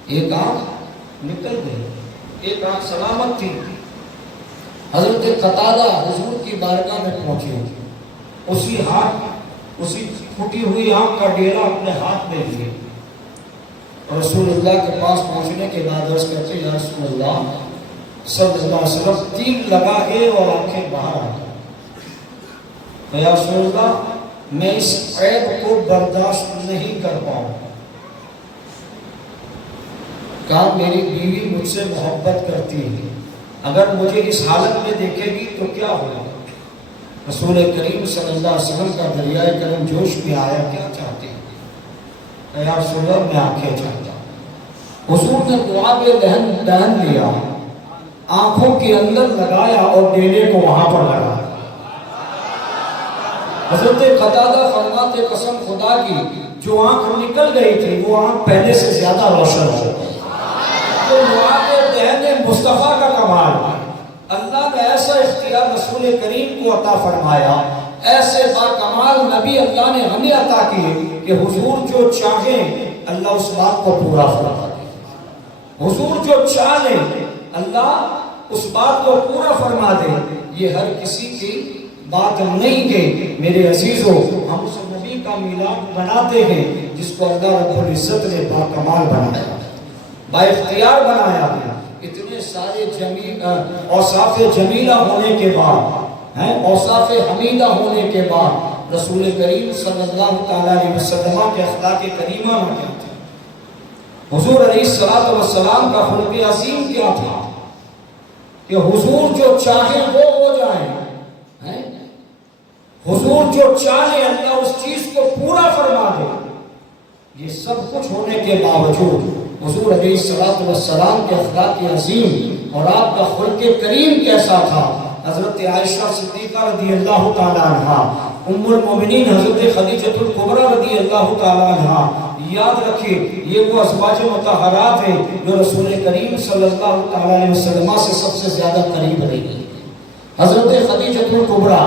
ایک آنکھ نکل گئی, ایک آنکھ سلامت تھی. حضرت قتادہ حضور کی بارگاہ میں پہنچے. اسی پھٹی ہوئی آنکھ کا ڈیلا اپنے ہاتھ میں لیے. رسول اللہ کے پاس پہنچنے کے بعد عرض کرتے یا رسول اللہ صلی اللہ علیہ وسلم تیر لگا ہے اور آنکھیں باہر آ گئی. یا رسول اللہ میں اس عیب کو برداشت نہیں کر پاؤں. کہا میری بیوی مجھ سے محبت کرتی ہے, اگر مجھے اس حالت میں دیکھے گی تو کیا ہوگا؟ رسول کریم صلی اللہ علیہ وسلم کا دریائے کرم جوش میں آیا, کیا چاہتے ہیں؟ یا رسول اللہ میں آنکھیں چاہتا ہوں. حضور نے دعا میں دہن لیا, آنکھوں کے اندر لگایا اور ڈیلے کو وہاں پر لگایا. حضرت قتادہ فرماتے قسم خدا کی جو آنکھ نکل گئی تھی وہ آنکھ پہلے سے زیادہ روشن ہو گئی. تو دعا میں دہن مصطفیٰ کا کمال, اللہ نے ایسا اختیار رسول کریم کو عطا فرمایا, ایسے با کمال نبی اللہ نے ہمیں عطا کیے کہ حضور جو چاہیں اللہ اس بات کو پورا فرما دے. حضور جو چاہیں اللہ اس بات کو پورا فرما دے. یہ ہر کسی کی بات نہیں کہ میرے عزیزوں ہم اس نبی کا میلاد مناتے ہیں جس کو اللہ رب العزت نے با کمال بنایا, با اختیار بنایا ہے. اتنے سارے اوصاف جمیلہ ہونے کے بعد, اوصاف حمیدہ ہونے کے بعد رسول کریم صلی اللہ تعالیٰ علیہ وسلم کے اخلاق کریمہ میں کیا تھا؟ حضور علیہ السلام کا خلق عظیم کیا تھا کہ حضور جو چاہیں وہ ہو جائیں. حضور جو چاہے اللہ اس چیز کو پورا فرما دے. یہ سب کچھ ہونے کے باوجود حضور علیہ السلام کے اخلاق عظیم اور آپ کا خلق کریم کیسا تھا. حضرت عائشہ صدیقہ رضی اللہ تعالیٰ عنہ, ام المومنین حضرت خدیجہ الکبریٰ رضی اللہ تعالیٰ عنہ, یاد رکھیں یہ وہ ازواج مطہرات ہیں جو رسول کریم صلی اللہ تعالیٰ علیہ وسلم سے سب سے زیادہ قریب رہی گئی. حضرت خدیجہ الکبریٰ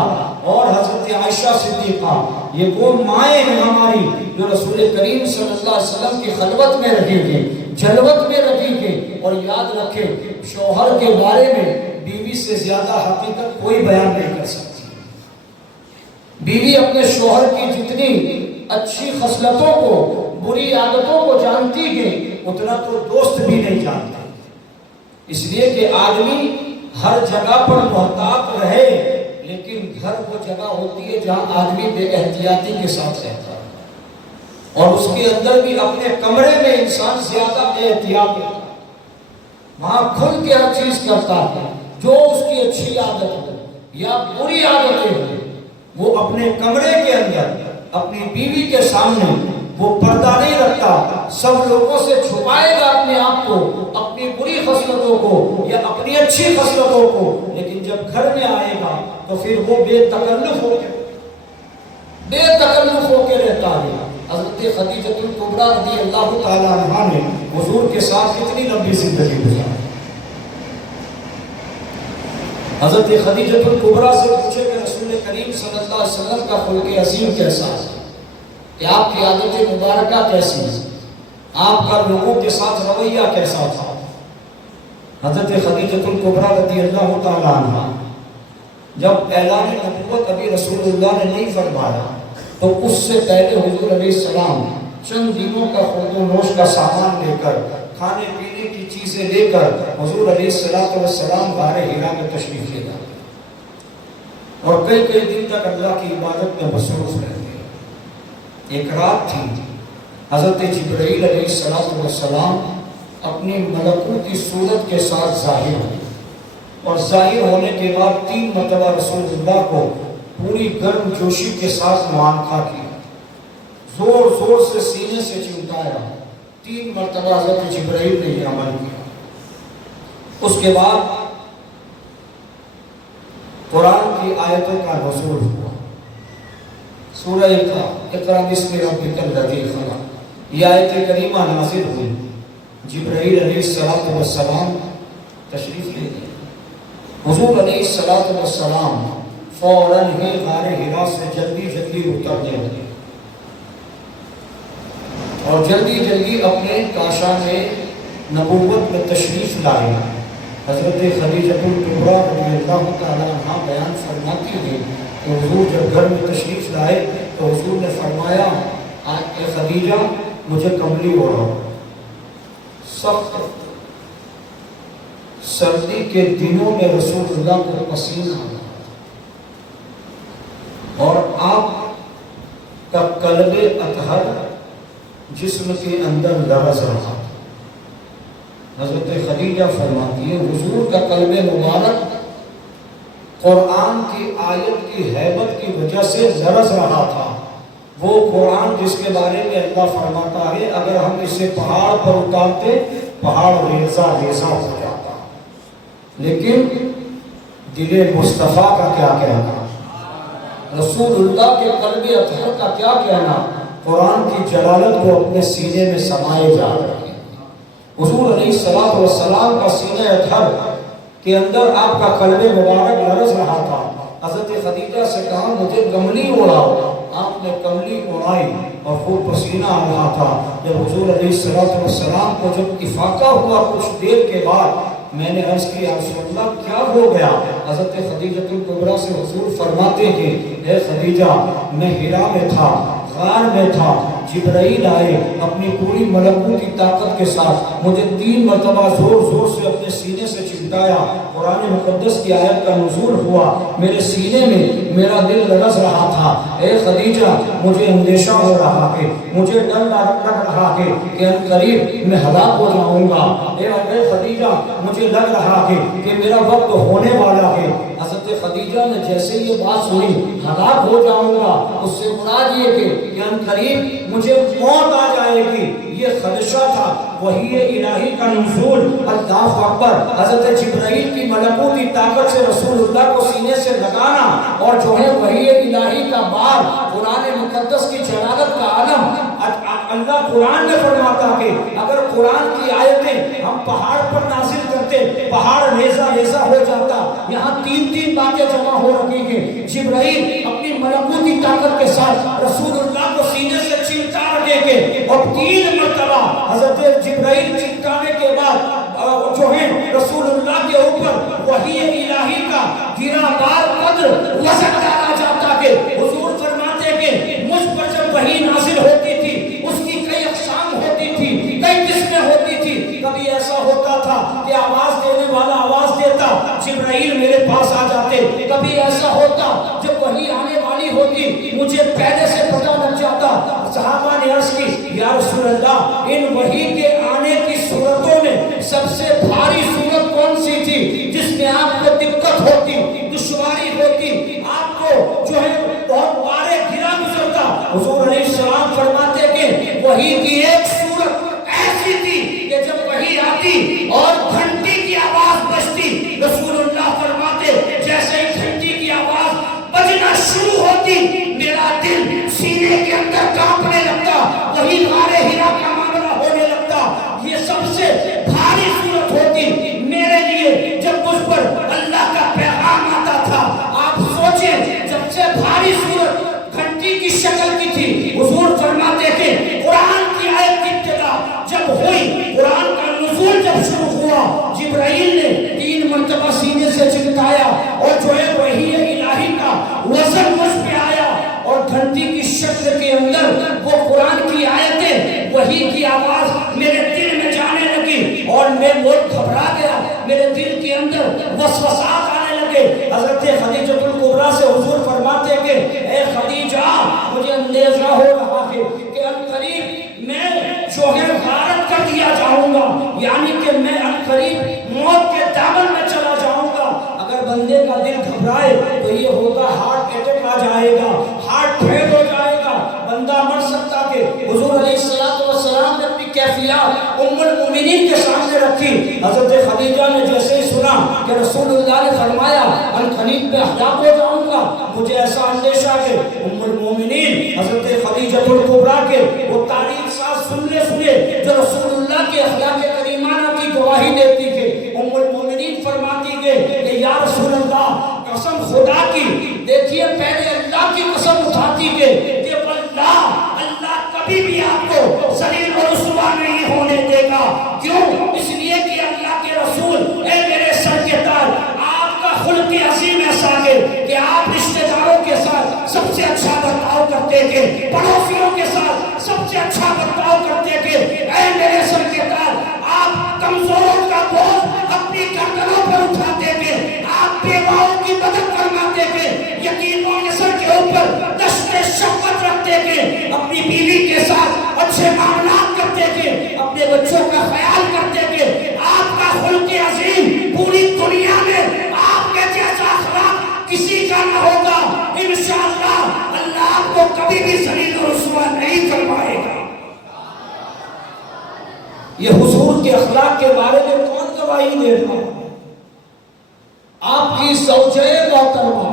اور حضرت عائشہ صدیقہ یہ وہ مائیں ہیں ہماری جو رسول کریم صلی اللہ علیہ وسلم کی خلوت میں رہی گئی, جلوت میں رہی گئی. اور یاد رکھیں شوہر کے بارے میں بیوی سے زیادہ حقیقت کوئی بیان نہیں کر سکتی. بیوی اپنے شوہر کی جتنی اچھی خصلتوں کو, بری عادتوں کو جانتی گئی اتنا تو دوست بھی نہیں جانتا. اس لیے کہ آدمی ہر جگہ پر محتاط رہے, لیکن گھر وہ جگہ ہوتی ہے جہاں آدمی بے احتیاطی کے ساتھ رہتا ہے, اور اس کے اندر بھی اپنے کمرے میں انسان زیادہ بے احتیاط ہے. وہاں کھل کے ہر چیز کرتا ہے. جو اس کی اچھی عادت ہو یا بری عادتیں ہو وہ اپنے کمرے کے اندر اپنی بیوی کے سامنے وہ پردہ نہیں رکھتا, سب لوگوں سے چھپائے گا اپنے آپ کو, اپنی بری خصلتوں کو یا اپنی اچھی خصلتوں کو. لیکن جب گھر میں آئے گا تو پھر وہ بے تکلف ہو کے رہتا ہے. حضرت خدیجہ الکبریٰ رضی اللہ تعالیٰ عنہا نے حضور کے ساتھ کتنی لمبی زندگی گزاری. حضرت خدیجہ الکبریٰ سے پوچھے کہ رسول کریم صلی اللہ علیہ وسلم کا خلق عظیم کیسا ہے, کہ آپ کی عادت مبارکہ کیسی ہے, آپ کا لوگوں کے ساتھ رویہ کیسا تھا. حضرت خدیجہ الکبریٰ رضی اللہ تعالیٰ عنہ جب اعلان نبوت ابھی رسول اللہ نے نہیں فرمایا تو اس سے پہلے حضور علیہ السلام چند دنوں کا خورد و نوش کا سامان لے کر, کھانے پینے کی چیزیں لے کر حضور علیہ السلام غار حرا میں تشریف لے گئے اور کئی دن تک اللہ کی عبادت میں مصروف رہے. ایک رات تھی, حضرت جبرائیل علیہ السلام اپنی ملکوتی صورت کے ساتھ ظاہر ہوئے، اور ظاہر ہونے کے بعد 3 مرتبہ رسول اللہ کو پوری گرم جوشی کے ساتھ معانقہ کیا، زور زور سے سینے سے چمٹایا، 3 مرتبہ حضرت جبرائیل نے یہ عمل کیا۔ اس کے بعد قرآن کی آیتوں کا نزول ہوا، سورہ اقرا بسم ربک الذی خلق، یہ آیت کریمہ نازل ہوئی، جبرائیل علیہ السلام تشریف لے گئے، حضور علیہ السلام فوراً ہی غار حرا سے جلدی اترنے لگے اور جلدی اپنے کاشان نبوت میں تشریف لائے۔ حضرت خدیجہ الکبریٰ رضی اللہ تعالیٰ عنہ بیان فرماتی ہیں کہ حضور جب گھر میں تشریف لائے تو حضور نے فرمایا اے خدیجہ مجھے کمبلی اوڑھاؤ۔ سخت سردی کے دنوں میں رسول اللہ کو پسینہ آیا اور آپ کا قلب اطہر جسم کے اندر لرز رہا۔ حضرت خدیجہ فرماتی ہے حضور کا قلب مبارک قرآن کی آیت کی ہیبت کی وجہ سے لرز رہا تھا۔ وہ قرآن جس کے بارے میں اللہ فرماتا ہے اگر ہم اسے پہاڑ پر اتارتے پہاڑ ریزہ ہو جاتا، لیکن دل مصطفیٰ کا کیا کہنا، رسول اللہ کے قلب اطہر کا کیا کہنا، قرآن کی جلالت کو اپنے سینے میں سمائے جا رہے ہیں۔ حضور علیہ السلام کا سینہ اطہر کے اندر آپ کا قلب مبارک لرز رہا تھا۔ حضرت خدیجہ سے کہا مجھے کملی اوڑھاؤ، آپ نے کملی اوڑھائی اور خوب پسینہ آ رہا تھا۔ جب حضور علیہ السلام کو جب افاقہ ہوا کچھ دیر کے بعد میں نے عرض کیا یا رسول اللہ کیا ہو گیا؟ حضرت خدیجہ الکبریٰ سے حضور فرماتے ہیں اے خدیجہ میں حرا میں تھا، غار میں تھا، جبرائیل آئے اپنی پوری ملکوتی طاقت کے ساتھ مجھے 3 مرتبہ زور سے اپنے سینے سے چمٹایا، قرآن مقدس کی آیت کا نزول ہوا، میرے سینے میں میرا دل لرز رہا تھا۔ اے خدیجہ مجھے اندیشہ ہو رہا ہے، مجھے ڈر لگ رہا ہے کہ ان قریب میں ہلاک ہو جاؤں گا۔ اے خدیجہ مجھے لگ رہا ہے کہ میرا وقت ہونے والا ہے۔ حضرت خدیجہ نے جیسے یہ بات سنی ہلاک ہو جاؤں گا، اس سے مراد یہ کہ ان قریب مجھے موت آ جائے گی، یہ خدشہ تھا۔ وحی الہی کا نزول، اللہ اکبر، حضرت جبرائیل کی ملکوتی طاقت سے رسول اللہ کو سینے سے لگانا اور جو ہے وحی الہی کا بار، قرآن مقدس کی جلالت کا عالم۔ اللہ قرآن میں فرماتا کہ اگر قرآن کی آیتیں ہم پہاڑ پر نازل کرتے پہاڑ ریزہ ہو جاتا۔ یہاں 3 باتیں جمع ہو رہی ہیں، جبرائیل اپنی ملکوتی طاقت کے ساتھ رسول اللہ کو سینے سے چمٹا رہے گے اور 3 مرتبہ حضرت جبرائیل چمٹانے کے بعد جو ہے رسول اللہ کے اوپر وحی الہی کا گرا بار قدر وزن ڈالا جاتا ہے۔ حضور فرماتے کہ مجھ پر جب وحی نازل ہوتی تھی اس کی کئی اقسام ہوتی تھی، کئی قسمیں ہوتی تھی۔ کبھی ایسا ہوتا تھا کہ آواز دینے والا آواز دیتا، جبرائیل میرے پاس آ جاتے۔ کبھی ایسا ہوتا جب وحی آنے والی ہوتی مجھے پہلے سے پتہ لگ جاتا۔ صحابہ نے عرض کی یا رسول اللہ ان وحی کے آنے کی صورتوں میں سب سے بھاری صورت کون سی تھی جس میں آپ کو دقت ہوتی، دشواری ہوتی، آپ کو جو ہے بہت بارے گرا گزرتا؟ حضور علیہ السلام فرماتے کہ وحی کی ایک صورت ایسی تھی کہ جب وحی آتی اور گھنٹی کی آواز بجتی، رسول اللہ فرماتے جیسے ہی گھنٹی کی آواز بجنا شروع ہوتی میرا دل سینے کے اندر کانپنے لگتا، وہی غار حرا کا معاملہ ہونے لگتا۔ یہ سب سے بھاری صورت ہوتی میرے لیے جب مجھ پر اللہ کا پیغام آتا تھا۔ آپ سوچیں جب سے بھاری صورت گھنٹی کی شکل کی تھی، حضور فرماتے کہ قرآن کی آیت کی ابتدا جب ہوئی، قرآن کا نزول جب شروع ہوا، جبرائیل نے 3 مرتبہ سینے سے چمٹایا اور جو ہے وحی الہی کا وزن مجھ پہ آیا اور گھنٹی کی شکل کے اندر وہ قرآن کی آیتیں، وحی کی آواز میرے دل میں جانے لگی اور میں بہت گھبرا گیا، میرے دل کے اندر وسوسات آنے لگے۔ حضرت خدیجہ الکبریٰ سے حضور فرماتے کہ اے خدیجہ مجھے اندیشہ ہو رہا ہے کہ ان قریب میں قریب موت کے دامن میں چلا جاؤں گا. اگر بندے کا دل گھبرائے تو یہ ہوگا ہارٹ اٹیک آ جائے گا, ہارٹ فیل ہو جائے گا, بندہ مر سکتا. کہ حضور علیہ السلام نے اپنی کیفیات ام المؤمنین کے سامنے رکھی. حضرت خدیجہ نے جیسے ہی سنا کہ رسول اللہ نے فرمایا ان قریب میں ہلاک ہو جاؤں گا, مجھے ایسا اندیشہ کہ ام المؤمنین حضرت خدیجہ الکبریٰ کے وہ تاریخ ساز سننے جو رسول اللہ کے اخلاق کریمانہ کی گواہی دیتی کہ ام المؤمنین فرماتی کہ یا رسول اللہ قسم خدا کی, دیکھیے پہلے اللہ کی قسم اٹھاتی کہ اللہ کبھی بھی آپ کو ذلیل و رسوا نہیں ہونے دے گا. کیوں؟ اس لیے کہ اللہ کے رسول اے میرے سر کے تاج, آپ کا خلق عظیم ایسا ہے کہ آپ رشتہ داروں کے ساتھ سب سے اچھا برتاؤ کرتے تھے, پڑوسیوں کے ساتھ سب سے اچھا برتاؤ کرتے تھے. اے میرے سر کے تاج, آپ کمزوروں کا بوجھ اپنی گردنوں پر اٹھاتے تھے, آپ بیواؤں کی مدد فرماتے تھے, یتیموں کے سر کے اوپر دشت شفقت رکھتے تھے, اپنی بیوی کے ساتھ اچھے معاملات کرتے تھے, اپنے بچوں کا خیال کرتے تھے. آپ کا خلق عظیم پوری دنیا میں آپ کے جیسا اخلاق کسی کا نہ ہوگا. انشاءاللہ اللہ آپ کو کبھی بھی ذلیل و رسوا نہیں کروائے گا. یہ حضور کے اخلاق کے بارے میں کون گواہی دے رہا ہے؟ آپ کی زوجہ محترمہ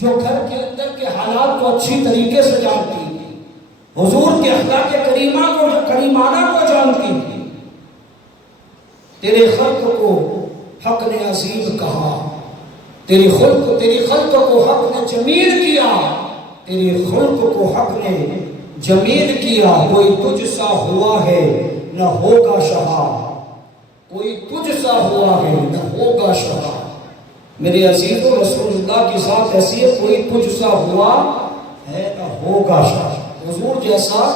جو گھر کے اندر کے حالات کو اچھی طریقے سے جانتی تھی, حضور کے اخلاق کریمانہ کو جانتی تھی. تیرے خلق کو حق نے عظیم کہا, تیری خلق کو حق نے جمیل کیا, تیری خلق کو حق نے جمیل کیا. کوئی تجھ سا ہوا ہے نہ ہوگا شہا, کوئی تجھ سا ہوا ہے نہ ہوگا شہا. میرے عزیز و رسول اللہ کی ذات ایسی ہے, کوئی تجھ سا ہوا ہے نہ ہوگا شہا. حضور جیسا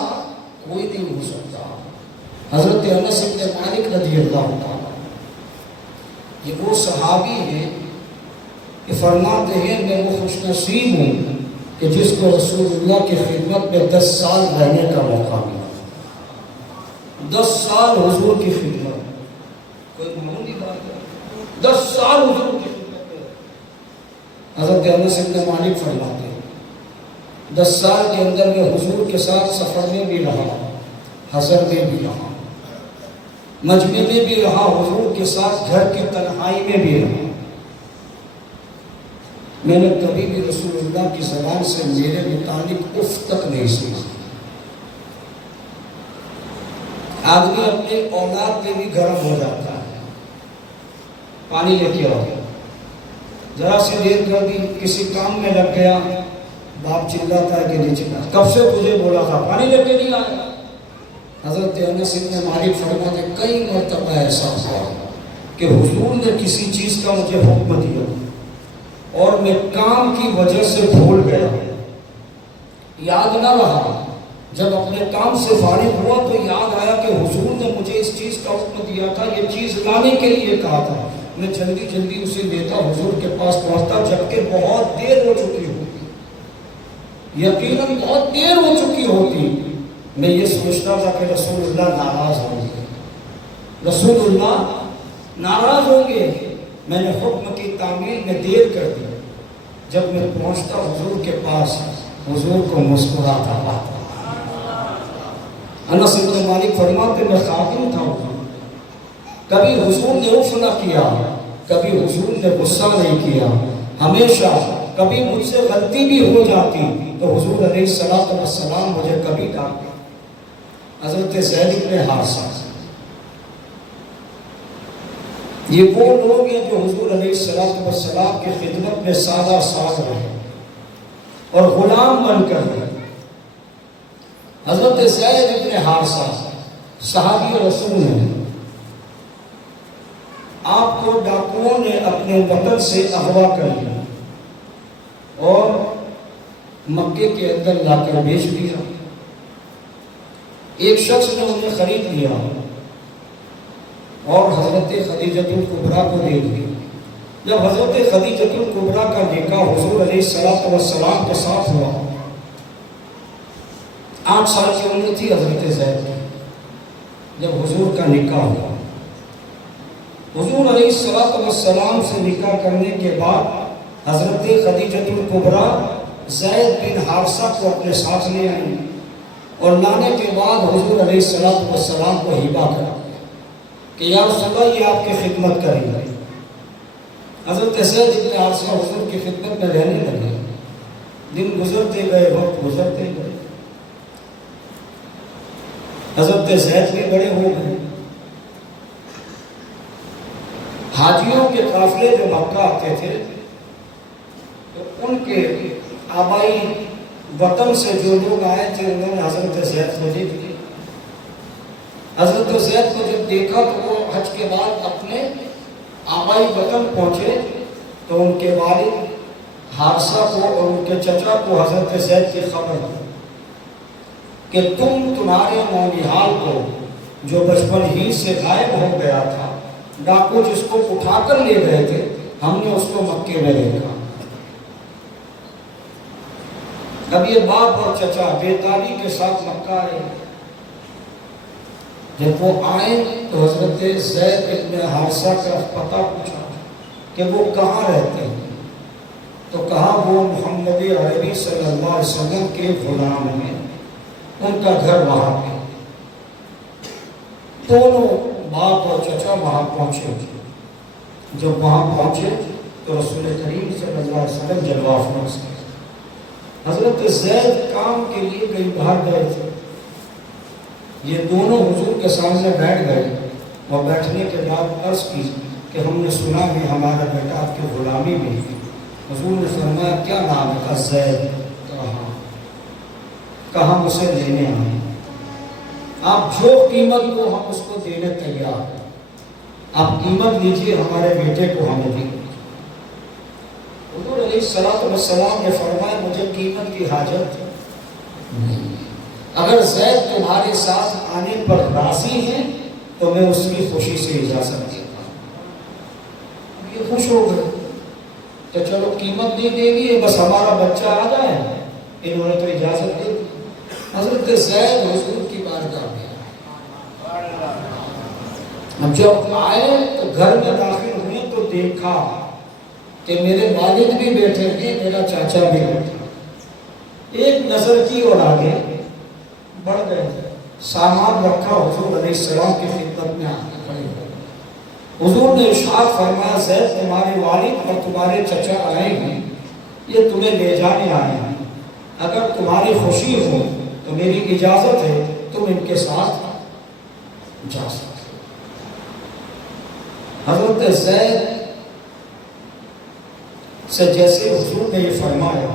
کوئی نہیں ہو سکتا. حضرت انس بن مالک رضی اللہ تعالیٰ یہ وہ صحابی ہیں کہ فرماتے ہیں میں وہ خوش نصیب ہوں کہ جس کو رسول اللہ کی خدمت میں 10 سال رہنے کا موقع ملا. 10 سال حضور کی خدمت, کوئی معمولی بات ہے, 10 سال حضور کی خدمت میں. حضرت انس بن مالک فرماتے ہیں 10 سال کے اندر میں حضور کے ساتھ سفر میں بھی رہا, حضر میں بھی رہا, مجمع میں بھی رہا, حضور کے ساتھ گھر کی تنہائی میں بھی رہا. میں نے کبھی بھی رسول اللہ کی زبان سے میرے متعلق اف تک نہیں سنا. آدمی اپنے اولاد میں بھی گرم ہو جاتا ہے, پانی لے کے آؤ, ذرا سی دیر کر دی, کسی کام میں لگ گیا, باپ چلاتا ہے کہ نہیں چلاتا, کب سے تجھے بولا تھا پانی لے کے نہیں آیا. حضرت انس بن مالک فرماتے ہیں کئی مرتبہ ایسا ہوا کہ حضور نے کسی چیز کا مجھے حکم دیا اور میں کام کی وجہ سے بھول گیا, یاد نہ رہا. جب اپنے کام سے فارغ ہوا تو یاد آیا کہ حضور نے مجھے اس چیز کا حکم دیا تھا, یہ چیز لانے کے لیے کہا تھا. میں جلدی جلدی اسے لیتا, حضور کے پاس پہنچتا جبکہ بہت دیر ہو چکی ہوتی, یقیناً بہت دیر ہو چکی ہوتی. میں یہ سوچتا تھا کہ رسول اللہ ناراض ہوں گے, رسول اللہ ناراض ہوں گے. میں نے حکم کی تعمیل میں دیر کر دی. جب میں پہنچتا حضور کے پاس, حضور کو مسکراتا پاتا. انس بن مالک فرماتے میں خادم تھا, کبھی حضور نے اف نہ کیا, کبھی حضور نے غصہ نہیں کیا. ہمیشہ کبھی مجھ سے غلطی بھی ہو جاتی تو حضور علیہ السلام مجھے کبھی ڈانٹتے. حضرت زید بن حارثہ یہ وہ لوگ ہیں جو حضور علیہ السلام کی خدمت میں سادہ ساز رہے اور غلام بن کر رہے. حضرت زید بن حارثہ صحابی رسول ہیں, آپ کو ڈاکوؤں نے اپنے وطن سے اغوا کر لیا اور مکے کے اندر لا کر بیچ دیا. ایک شخص نے انہیں خرید لیا اور حضرت خدیجۃ الکبریٰ کو دے دیا. جب حضرت خدیجۃ الکبریٰ کا نکاح حضور علیہ السلام کے ساتھ ہوا, 8 سال کی عمر تھی حضرت زید کی جب حضور کا نکاح ہوا. حضور علیہ السلام سے نکاح کرنے کے بعد حضرت خدیجۃ الکبریٰ زید بن حارثہ کو اپنے ساتھ لے آئیں اور لانے کے بعد حضور علیہ السلام کو ہبہ کر دیا کہ یا رسول اللہ یہ آپ کی خدمت کریں گے۔ حضرت زید بن حارثہ حضور کی خدمت میں رہنے لگے، دن گزرتے گئے، وقت گزرتے گئے، حضرت زید بھی بڑے ہو گئے۔ حاجیوں کے قافلے جو مکہ آتے تھے تو ان کے آبائی وطن سے جو لوگ آئے تھے انہوں نے حضرت زید کو دیکھ لیا۔ حضرت زید کو جب دیکھا تو وہ حج کے بعد اپنے آبائی وطن پہنچے تو ان کے والد حارثہ کو اور ان کے چچا کو حضرت زید کی خبر دی کہ تمہارے نونہال کو جو بچپن ہی سے غائب ہو گیا تھا، ڈاکو جس کو اٹھا کر لے گئے تھے، ہم نے اس کو مکے میں دیکھا۔ اب یہ باپ اور چچا بیتابی کے ساتھ مکہ آئے۔ جب وہ آئے تو حضرت زید ابن حارثہ کا پتہ پوچھا کہ وہ کہاں رہتے ہیں، تو کہا وہ محمد عربی صلی اللہ علیہ وسلم کے غلام ہیں، ان کا گھر وہاں پہ۔ دونوں باپ اور چچا وہاں پہنچے۔ جب وہاں پہنچے تو رسول کریم صلی اللہ علیہ وسلم جلوہ افروز تھے۔ حضرت زید کام کے لیے کہیں باہر گئے تھے، یہ دونوں حضور کے سامنے بیٹھ گئے اور بیٹھنے کے بعد عرض کی کہ ہم نے سنا ہے ہمارا بیٹا آپ کی غلامی میں ہے۔ حضور نے فرمایا کیا نام ہے؟ کہا زید۔ کہا ہم اسے لینے آئے، آپ جو قیمت کو ہم اس کو دینے تیار ہیں، آپ قیمت لیجئے، ہمارے بیٹے کو ہمیں دیجیے۔ حضور علیہ السلام نے فرمایا مجھے قیمت کی حاجت نہیں، اگر زید تمہارے ساتھ آنے پر راضی ہیں تو میں اس کی خوشی سے اجازت دیتا ہوں۔ یہ خوش ہو گئے تو چلو قیمت نہیں دے گی، بس ہمارا بچہ آ جائے، انہوں نے تو اجازت دے دی۔ حضرت زید حضور کی بارگاہ میں اب جب آئے تو گھر میں داخل ہوئے تو دیکھا کہ میرے والد بھی بیٹھے ہیں، میرا چاچا بھی بیٹھا۔ ایک نظر کی اور آگے بڑھ گئے، سامان رکھا، حضور علیہ السلام کی خدمت میں آگے کھڑے ہوئے۔ حضور نے ارشاد فرمایا زید تمہارے والد اور تمہارے چچا آئے ہیں، یہ تمہیں لے جانے آئے ہیں، اگر تمہاری خوشی ہو تو میری اجازت ہے تم ان کے ساتھ جا سکتے۔ حضرت زید سے جیسے حضور نے یہ فرمایا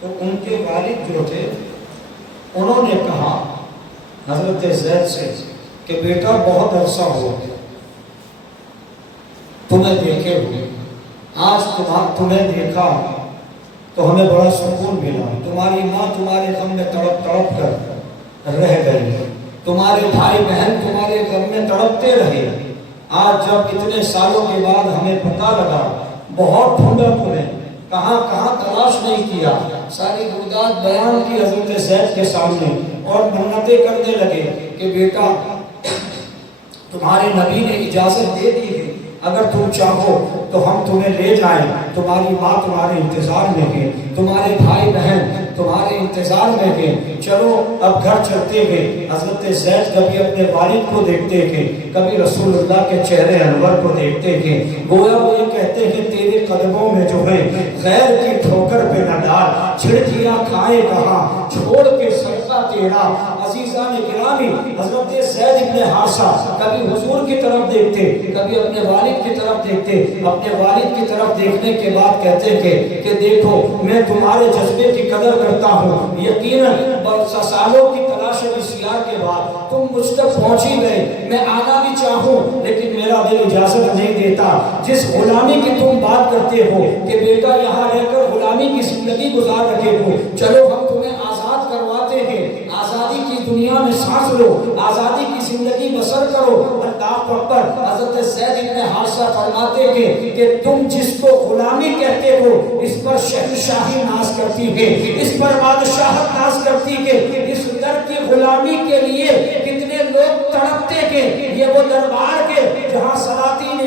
تو ان کے والد جو تھے انہوں نے کہا حضرت زید سے کہ بیٹا بہت عرصہ ہوا تمہیں دیکھے ہوئے، آج تمہیں دیکھا تو ہمیں بڑا سکون ملا۔ تمہاری ماں تمہارے غم میں تڑپ تڑپ کر رہ گئی، تمہارے بھائی بہن تمہارے غم میں تڑپتے رہے۔ آج جب اتنے سالوں کے بعد ہمیں پتہ لگا، بہت ڈھونڈا تمہیں، کہاں کہاں تلاش نہیں کیا، ساری گردات بیان کی حضرت زید کے سامنے اور منتیں کرنے لگے کہ بیٹا تمہارے نبی نے اجازت دے دی ہے، اگر تم چاہو تو ہم تمہیں لے جائیں، تمہاری ماں تمہارے انتظار میں ہے، تمہارے بھائی بہن تمہارے انتظار میں ہے، چلو اب گھر چلتے ہیں۔ حضرت زید کبھی اپنے والد کو دیکھتے ہیں، کبھی رسول اللہ کے چہرے انور کو دیکھتے ہیں، گویا وہ یہ کہتے ہیں تیرے قدموں میں جو ہے غیر کی ٹھوکر پہ نہ ڈال، چھڑکیاں کھائے کہاں چھوڑ کے صدقہ تیرا۔ عزیزان گرامی، حضرت زید ابن حارثہ کبھی حضور کی طرف دیکھتے، کبھی اپنے والد کی طرف دیکھتے، اپنے والد کی طرف دیکھنے کے بعد کہتے کہ دیکھو میں تمہارے جذبے کی قدر کرتا ہوں، یقیناً سالوں کی تلاش بسیار کے بعد تم مجھ تک پہنچ ہی گئے، میں آنا بھی چاہوں لیکن میرا دل اجازت نہیں دیتا۔ جس غلامی کی تم بات کرتے ہو کہ بیٹا یہاں رہ کر غلامی کی زندگی گزار رکھے ہو، چلو ہم تمہیں آزاد کرواتے ہیں، آزادی کی دنیا میں سانس لو، آزادی کی زندگی بسر کرو۔ اللہ اکبر۔ حضرت زید ابن حارثہ فرماتے ہیں کہ تم جس کو غلامی کہتے ہو اس پر شہنشاہی ناز کرتی ہے، اس پر بادشاہت ناز کرتی ہے، اس در کی غلامی کے لیے کتنے لوگ تڑپتے ہیں۔ یہ وہ دربار کے جہاں سلاطین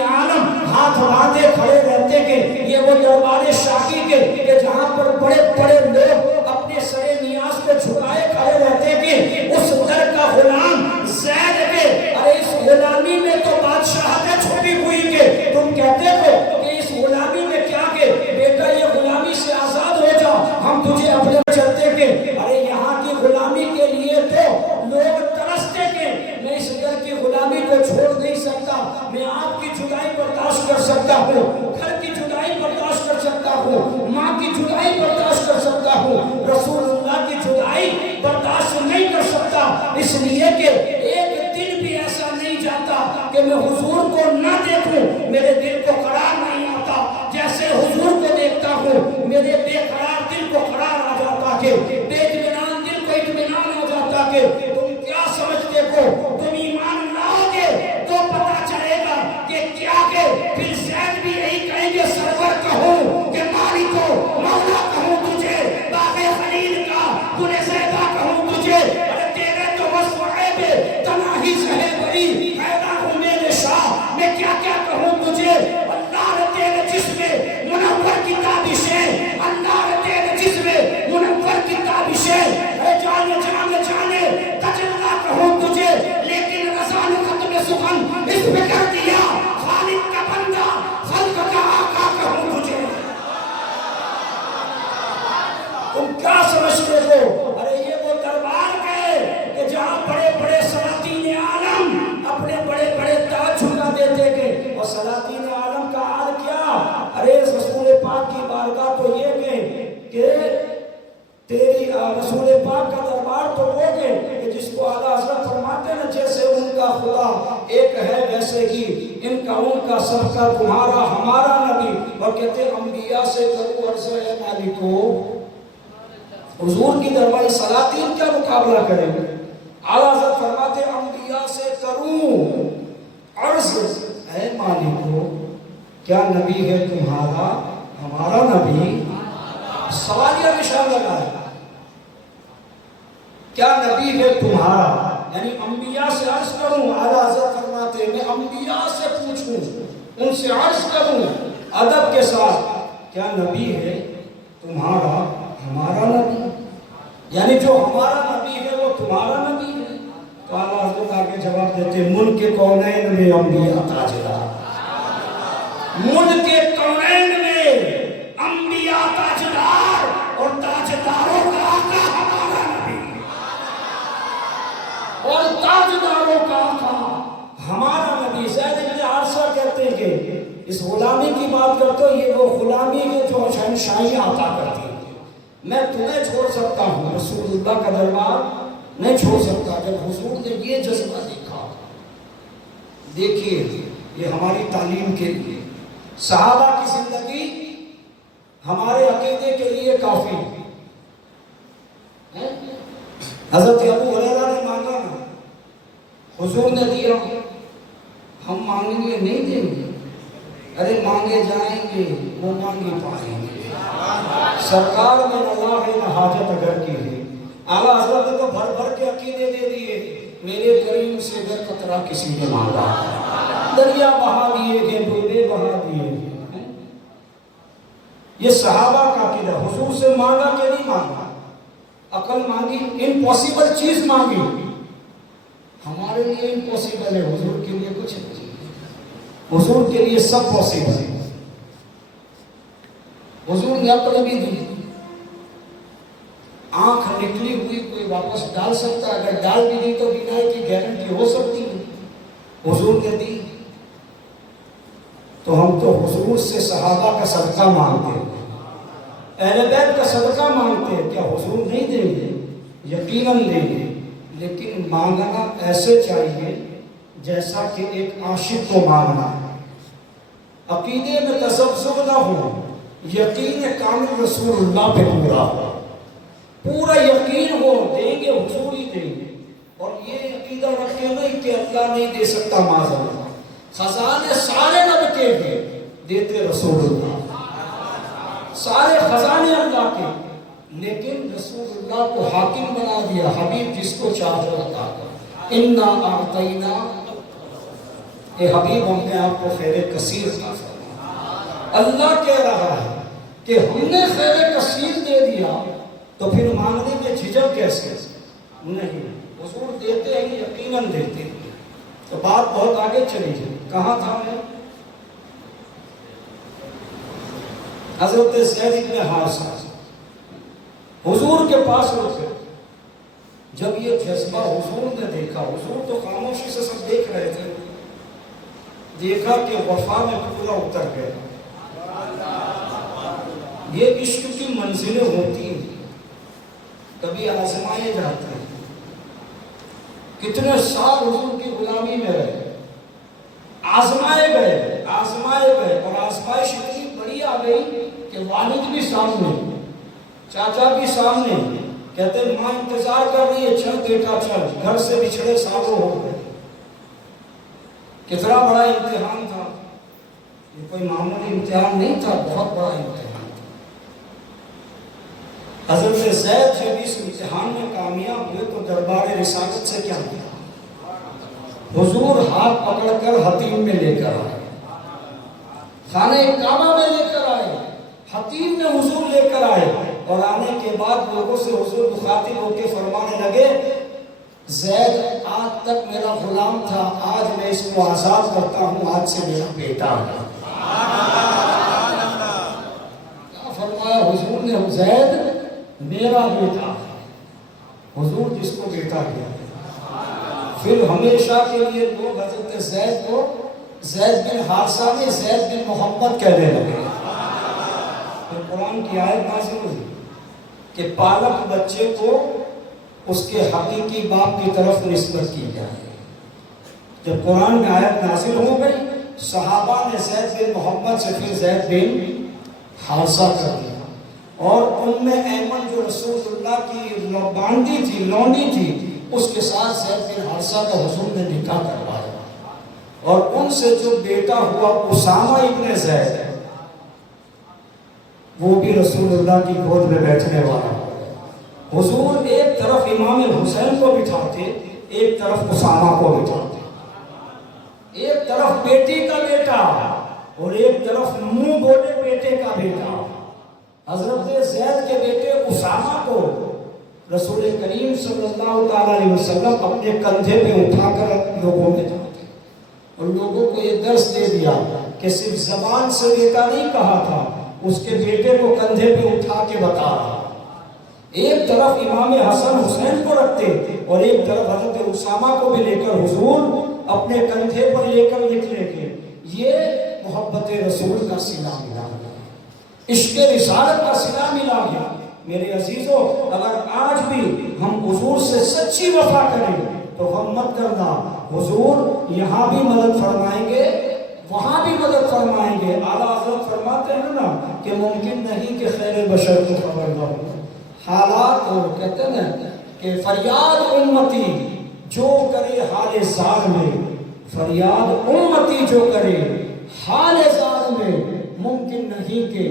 ہاتھ باندھے کھڑے رہتے کہ یہ وہ دربار شاہی کے کہ جہاں پر بڑے بڑے لوگ اپنے سر نیاز کو جھکائے کھڑے رہتے کہ اس در کا غلام زید کے ارے اس غلامی میں تو بادشاہت چھپی ہوئی کہ تم کہتے ہو کہ اس غلامی میں کیا کہ بیٹا یہ غلامی سے آزاد ہو جا ہم تجھے اپنے چلتے کہ ارے یہاں کی غلامی کے لیے تو لوگ ترستے کہ میں اس گھر کی غلامی کو چھوڑ نہیں سکتا میں آپ کی جدائی برداشت کر سکتا ہوں گھر کی جدائی برداشت کر سکتا ہوں ماں کی جدائی برداشت کر سکتا ہوں رسول اللہ کی جدائی برداشت نہیں کر سکتا اس لیے کہ ایک دن بھی ایسا نہیں جاتا کہ میں حضور کو نہ دیکھوں میرے دل کو قرار نہیں آتا جیسے حضور کو دیکھتا ہوں میرے بے قرار دل کو قرار آ جاتا کہ بے اطمینان دل کو اطمینان آ جاتا کہ تم کیا سمجھتے ہو تم ایمان لاؤ گے تو پتا چلے گا کہ کیا کہ پھر زید بھی یہی کہیں گے سرور کہوں کہ مالک کو مولا کہوں تجھے باغ خلیل کا گل زیدہ کہوں تجھے ارے تیرے تو وصف عیب تناہی سے بری پیدا ہوں میرے شاہ میں کیا کیا کہوں تجھے اللہ نے تیرے جسم منور کتابشیں اللہ نے تیرے جسم منور کتابشیں اے جانے جانے جانے تجلہ کہوں تجھے لیکن رضا نے ختم سخن اس پہ کر دیا خالق کا بندہ خلق کا آقا کہوں تجھے تم کیا سمجھتے ہو ارے یہ وہ دربار گئے کہ جہاں بڑے بڑے سلاطین عالم اپنے بڑے بڑے تاج جھکا دیتے کہ اور سلاطین عالم کا حال کیا ارے رسول پاک کی بارگاہ تو یہ کہ تیری رسول پاک کا دربار تو وہ کہ جس کو اعلیٰ حضرت فرماتے ہیں جیسے ان کا خدا ایک ہے ویسے ہی ان کا سب کا تمہارا ہمارا نبی اور کہتے ہیں انبیاء سے کرو عرض ہے مالکو حضور کی دربار سلاطین کیا مقابلہ کریں گے اعلیٰ حضرت فرماتے ہیں انبیاء سے کروں عرض ہے مالکو کیا نبی ہے تمہارا ہمارا نبی سوالیہ نشان لگا ہے کیا نبی ہے تمہارا یعنی انبیاء سے عرض کروں اعلیٰ حضرت فرماتے ہیں میں انبیاء سے پوچھوں ان سے عرض کروں ادب کے ساتھ کیا نبی ہے تمہارا ہمارا نبی یعنی جو ہمارا نبی ہے وہ تمہارا نبی ہے تو اعلیٰ حضرت آگے جواب دیتے ملک کونین میں انبیاء تاجدار ملک کونین میں انبیاء تاجدار اور تاجداروں کا آقا ہمارا نبی اور تاجداروں کا آقا ہمارا نبی زید بن حارثہ کہتے ہیں کہ اس غلامی کی بات کرتے ہو یہ وہ غلامی ہے جو شہنشاہی عطا کرتی ہے میں تمہیں چھوڑ سکتا ہوں رسول اللہ کا دربار نہیں چھوڑ سکتا جب حضور نے یہ جذبہ دیکھا دیکھیے یہ ہماری تعلیم کے لیے صحابہ کی زندگی ہمارے عقیدے کے لیے کافی ہے حضرت ابو ہریرہ نے مانگا نا حضور نے دیا ہم مانگیں گے نہیں دیں گے ارے مانگے جائیں گے وہ مانگے پائیں گے سرکار میں اللہ ہے نہ حاجت اگر کی ہے اعلیٰ حضرت نے تو بھر بھر کے عقیدے دے دیے میرے کریم سے اگر قطرہ کسی نے مانگا دریا بہا دیے گئے ڈوبے بہا دیے گئے یہ صحابہ کا عقیدہ حضور سے مانگا کہ نہیں مانگا عقل مانگی امپوسیبل چیز مانگی ہمارے لیے امپوسیبل ہے حضور کے لیے کچھ نہیں حضور کے لیے سب پوسیبل ہے حضور نے عقل بھی دی آنکھ نکلی ہوئی کوئی واپس ڈال سکتا اگر ڈال بھی دی تو بینائی کی گارنٹی ہو سکتی ہے حضور نے دی تو ہم تو حضور سے صحابہ کا صدقہ مانگتے ہیں اہل بیت کا صدقہ مانگتے ہیں کیا حضور نہیں دیں گے یقیناً دیں گے لیکن مانگنا ایسے چاہیے جیسا کہ ایک عاشق کو مانگنا ہے عقیدے میں تذبذب نہ ہو یقین کامل رسول اللہ پہ پورا ہو پورا یقین ہو دیں گے حضور ہی دیں گے اور یہ عقیدہ رکھے نہیں کہ اللہ نہیں دے سکتا معذرت خزانے سارے نب کے ہیں دیتے رسول اللہ سارے خزانے اللہ کے لیکن رسول اللہ کو حاکم بنا دیا حبیب جس کو چاہو عطا کر انا اعطینا اے حبیب ہم نے آپ کو خیر کثیر عطا فرمایا اللہ کہہ رہا ہے کہ ہم نے خیر کثیر دے دیا تو پھر مانگنے میں جھجک کیسے؟ نہیں، حضور دیتے ہیں، یقیناً دیتے ہیں۔ تو بات بہت آگے چلی جائے، کہاں تھا میں؟ حضرت زید بن حارثہ حضور کے پاس رکے۔ جب یہ جذبہ حضور نے دیکھا، حضور تو خاموشی سے سب دیکھ رہے تھے، دیکھا کہ وفا میں پورا اتر گئے۔ یہ عشق کی منزلیں ہوتی ہیں، کبھی آزمائے جاتے ہیں۔ کتنے سال حضور کی غلامی میں رہے، آزمائے گئے اور آزمائش اتنی بڑی آ گئی کہ والد بھی سامنے، چاچا بھی سامنے، کہتے ہیں ماں انتظار کر رہی ہے، چل بیٹا چل، گھر سے بچھڑے سالوں ہو گئے۔ کتنا بڑا امتحان تھا، یہ کوئی معمولی امتحان نہیں تھا، بہت بڑا امتحان تھا۔ حضرت زید جب اس امتحان میں کامیاب ہوئے تو دربار رسالت سے کیا کیا؟ حضور ہاتھ پکڑ کر حتیم میں لے کر آئے، خانہ کعبہ میں لے کر آئے، حتیم میں حضور لے کر آئے، اور آنے کے بعد لوگوں سے حضور مخاطب ہو کے فرمانے لگے، زید آج تک میرا غلام تھا، آج میں اس کو آزاد کرتا ہوں، آج سے میرا بیٹا ہے۔ کیا فرمایا حضور نے؟ زید میرا بیٹا ہے، حضور جس کو بیٹا کیا۔ پھر ہمیشہ کے لیے لوگ حضرت زید کو زید بن حارثہ میں زید بن محمد کہنے لگے۔ پھر قرآن کی آیت نازل ہوئی کہ پالک بچے کو اس کے حقیقی باپ کی طرف نسبت کی جائے۔ جب قرآن میں آیت نازل ہو گئی، صحابہ نے زید بن محمد سے پھر زید بن حارثہ کر دیا، اور ام ایمن جو رسول اللہ کی لونڈی تھی، اس کے ساتھ زید بن حارثہ کا حضور نے نکاح کروایا، اور ان سے جو بیٹا ہوا اسامہ ابن زید، وہ بھی رسول اللہ کی گود میں بیٹھنے والا۔ حضور ایک طرف امام حسین کو بٹھاتے، ایک طرف اسامہ کو بٹھاتے، ایک طرف بیٹی کا بیٹا اور ایک طرف منہ بولے بیٹے کا بیٹا۔ حضرت زید کے بیٹے اسامہ کو رسول کریم صلی اللہ علیہ وسلم اپنے کندھے پہ اٹھا کر لوگوں میں جاتے، اور لوگوں کو یہ درس دے دیا کہ صرف زبان سے بیٹا نہیں کہا تھا، اس کے بیٹے کو کندھے پہ اٹھا کے بتا رہا۔ ایک طرف امام حسن حسین کو رکھتے اور ایک طرف حضرت اسامہ کو بھی لے کر حضور اپنے کندھے پر لے کر نکلے گے۔ یہ محبت رسول کا صلہ ملا گیا، عشق رسالت کا صلہ ملا گیا۔ میرے عزیزوں، اگر آج بھی ہم حضور سے سچی وفا کریں تو ہم مت کرنا، حضور یہاں بھی مدد فرمائیں گے، وہاں بھی مدد فرمائیں گے۔ اعلیٰ حضرت فرماتے ہیں نا کہ ممکن نہیں کہ خیر بشر کو خبر نہ ہو۔ حالات کہتے ہیں کہ فریاد امتی جو کرے حال زار میں، فریاد امتی جو کرے حال زار میں، ممکن نہیں کہ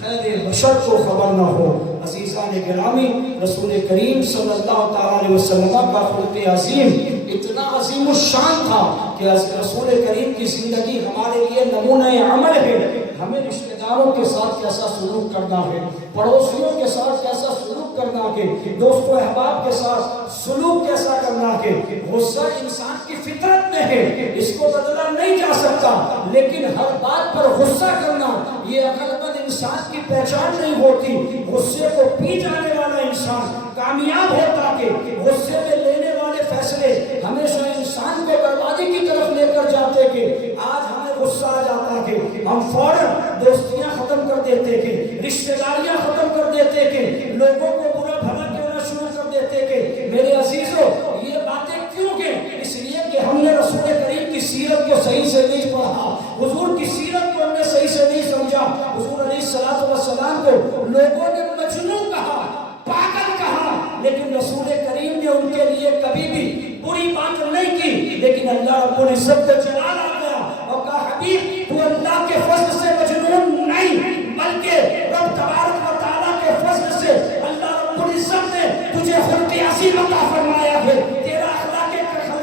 خیر بشر کو خبر نہ ہو۔ عزیزان گرامی، رسول کریم صلی اللہ علیہ وسلم کا خلق عظیم اتنا عظیم الشان تھا کہ رسول کریم کی زندگی ہمارے لیے نمونہ عمل ہے۔ ہمیں رشتہ داروں کے ساتھ کیسا سلوک کرنا ہے، پڑوسیوں کے ساتھ کیسا سلوک کرنا ہے، دوست و احباب کے ساتھ سلوک کیسا کرنا ہے۔ غصہ انسان کی فطرت میں ہے، اس کو بدلا نہیں جا سکتا، لیکن ہر بات پر غصہ کرنا یہ عقل مند انسان کی پہچان نہیں ہوتی۔ غصے کو پی جانے والا انسان کامیاب ہوتا کہ غصے میں لینے والے فیصلے ہمیشہ انسان کو بربادی کی طرف لے کر جاتے کہ آج ہمیں غصہ آ جاتا کہ ہم فوراً دوستیاں ختم کر دیتے کہ رشتہ داریاں ختم کر دیتے کہ لوگوں کو برا بھلا کہنا شروع کر دیتے کہ میرے عزیزوں یہ باتیں کیوں کہ اس لیے کہ ہم نے رسول کریم کی سیرت کو صحیح سے نہیں پڑھا، حضور کی سیرت کو ہم نے صحیح سے نہیں سمجھا۔ حضور علیہ الصلوۃ والسلام کو لوگوں نے مجنون کہا، پاگل کہا، لیکن رسول کریم نے ان کے لیے کبھی بھی بری بات نہیں کی۔ لیکن اللہ رب العزت کا جلال آ گیا اور کہا حبیب تو اللہ کے فضل سے مجنون نہیں، بلکہ رب تبارک و تعالیٰ کے فضل سے اللہ رب العزت نے تجھے خلق عظیم عطا فرمایا ہے۔ تیرا اخلاق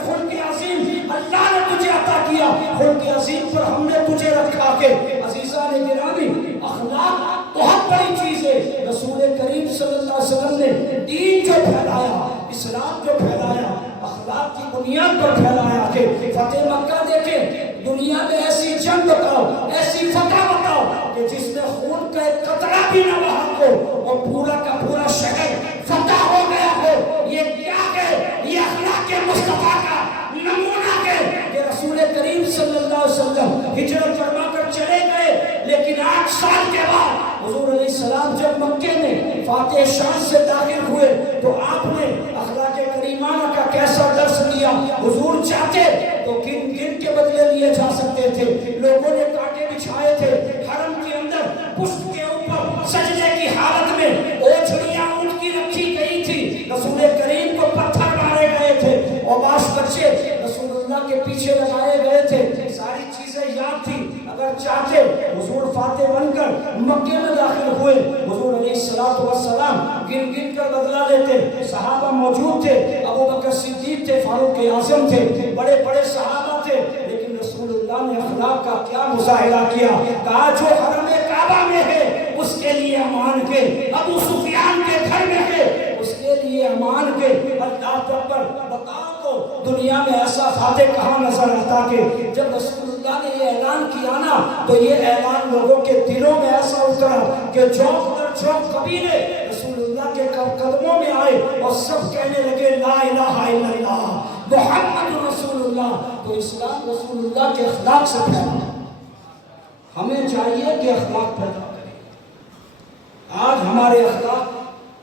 خلق عظیم اللہ نے تجھے عطا کیا، خلق عظیم پر ہم نے تجھے رکھا کہ عزیزان گرامی اسلام جو پھیلایا اخلاق کی بنیاد پر پھیلایا کہ فتح مکہ دیکھیں دنیا میں ایسی جنگ بتاؤ ایسی فتح بتاؤ کہ جس میں خون کا ایک قطرہ بھی نہ بہا ہو اور پورا کا پورا شہر فتح ہو گیا ہو. یہ کیا ہے؟ یہ اخلاق مصطفیٰ کا نمونہ ہے کہ رسول کریم صلی اللہ علیہ وسلم ہجرت فرما کر چلے گئے لیکن 8 سال کے بعد حضور علیہ السلام جب مکے میں فاتح شان سے داخل ہوئے تو آپ نے اخلاق کریمانہ کا کیسا درس لیا. حضور چاہتے تو گن گن کے بدلے لیے جا سکتے تھے. لوگوں نے کانٹے بچھائے تھے حرم کے اندر پشت کے اوپر سجدے کی حالت میں اوچھڑیاں اونٹ کی رکھی گئی تھی. رسول کریم کو پتھر مارے گئے تھے اور بعض بچے رسول اللہ کے پیچھے لگائے گئے تھے. ساری چیزیں یاد تھی. اگر چاہتے حضور فاتح بن کر مکے میں داخل ہوئے حضور علیہ السلام گن گن کر بدلا لیتے. صحابہ موجود تھے. ابو بکر صدیق تھے, فاروق اعظم تھے, بڑے بڑے صحابہ تھے. لیکن رسول اللہ نے اخلاق کا کیا مظاہرہ کیا. کہا جو حرم کعبہ میں ہے اس کے لیے امان کے, ابو سفیان کے گھر میں ہے اس کے لیے امان کے. اللہ اکبر. بتاؤ تو دنیا میں ایسا فاتح کہاں نظر آتا کہ جب رسول اللہ نے یہ اعلان کیا نا تو یہ اعلان لوگوں کے دلوں میں ایسا اترا کہ چوک در چوک قبیلے رسول اللہ کے قدموں میں آئے اور سب کہنے لگے لا الہ الا اللہ محمد رسول اللہ. تو اسلام رسول اللہ کے اخلاق سے پھیلا. ہمیں چاہیے کہ اخلاق پیدا کریں. آج ہمارے اخلاق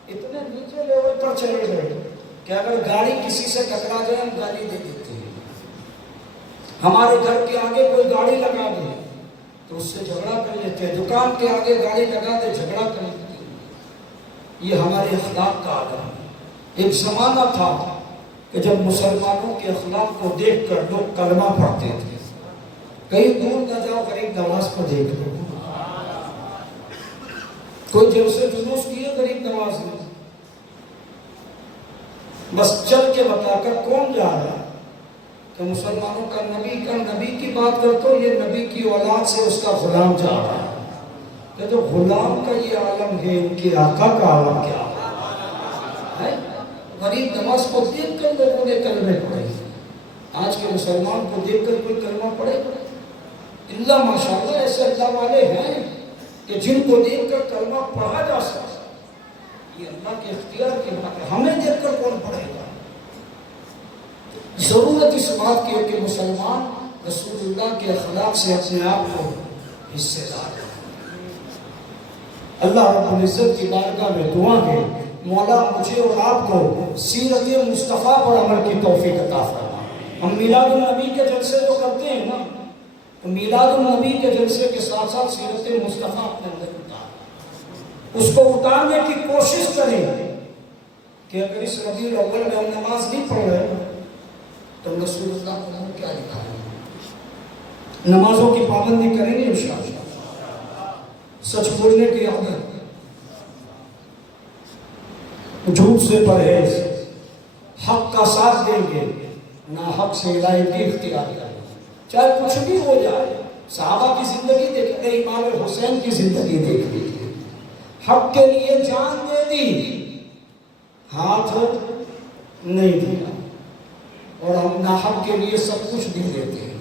اتنے نیچے لیول پر چلے گئے کہ اگر گاڑی کسی سے ٹکرا جائے ہم گالی دے دیتے ہیں. ہمارے گھر کے آگے کوئی گاڑی لگا دے تو اس سے جھگڑا کر لیتے ہیں. دکان کے آگے گاڑی لگا دے جھگڑا کر لیتے ہیں. یہ ہمارے اخلاق کا عالم ہے. ایک زمانہ تھا کہ جب مسلمانوں کے اخلاق کو دیکھ کر لوگ کلمہ پڑھتے تھے. کہیں دور نہ جاؤ غریب نواز کو دیکھ لو. کوئی جلسے جلوس کیے غریب نواز نے بس چل کے بتا کر کون جا رہا ہے کہ مسلمانوں کا نبی کی بات کرتا ہو یہ نبی کی اولاد سے اس کا غلام جا رہا ہے. کہ جو غلام کا یہ عالم ہے ان کے آقا کا عالم کیا ہے. غریب نواز کو دیکھ کر لوگوں نے کلمے پڑھے. آج کے مسلمان کو دیکھ کر کوئی کلمہ پڑھے؟ اللہ ماشاءاللہ ایسے اللہ والے ہیں کہ جن کو دیکھ کر کلمہ پڑھا جا سکتا. یہ اللہ کے اختیار کی بات ہے. ہمیں دیکھ کر کون پڑھے گا؟ ضرورت اس بات کی ہے کہ مسلمان رسول اللہ کے اخلاق سے اپنے آپ کو حصے دار ہے. اللہ رب العزت کی بارگاہ میں دعا ہے مولا مجھے اور آپ کو سیرت مصطفیٰ پر عمل کی توفیق عطا فرما. ہم میلاد النبی کے جلسے جو کرتے ہیں نا تو میلاد النبی کے جلسے کے ساتھ ساتھ سیرت مصطفیٰ اپنے اندر اس کو اتارنے کی کوشش کریں کہ اگر اس ربیع الاول میں ہم نماز نہیں پڑھ رہے تو رسول اللہ کو ہم کیا دکھائیں گے. نمازوں کی پابندی کریں گے انشاءاللہ. سچ بولنے کی عادت, جھوٹ سے پرہیز, حق کا ساتھ دیں گے, ناحق سے علیحدگی اختیار کریں چاہے کچھ بھی ہو جائے. صحابہ کی زندگی دیکھتے, امام حسین کی زندگی دیکھ لیجیے. حق کے لیے جان دے دی, ہاتھ نہیں دیا, اور ہم ناحق کے لیے سب کچھ دے دیتے ہیں.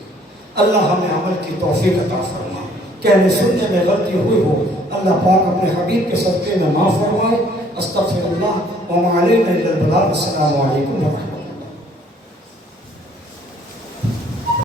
اللہ ہمیں عمل کی توفیق عطا فرما. کہنے سننے میں غلطی ہوئی ہو اللہ پاک اپنے حبیب کے صدقے میں معاف فرمائے. استغفر اللہ وما علینا الا البلاغ. السلام علیکم ورحمۃ اللہ.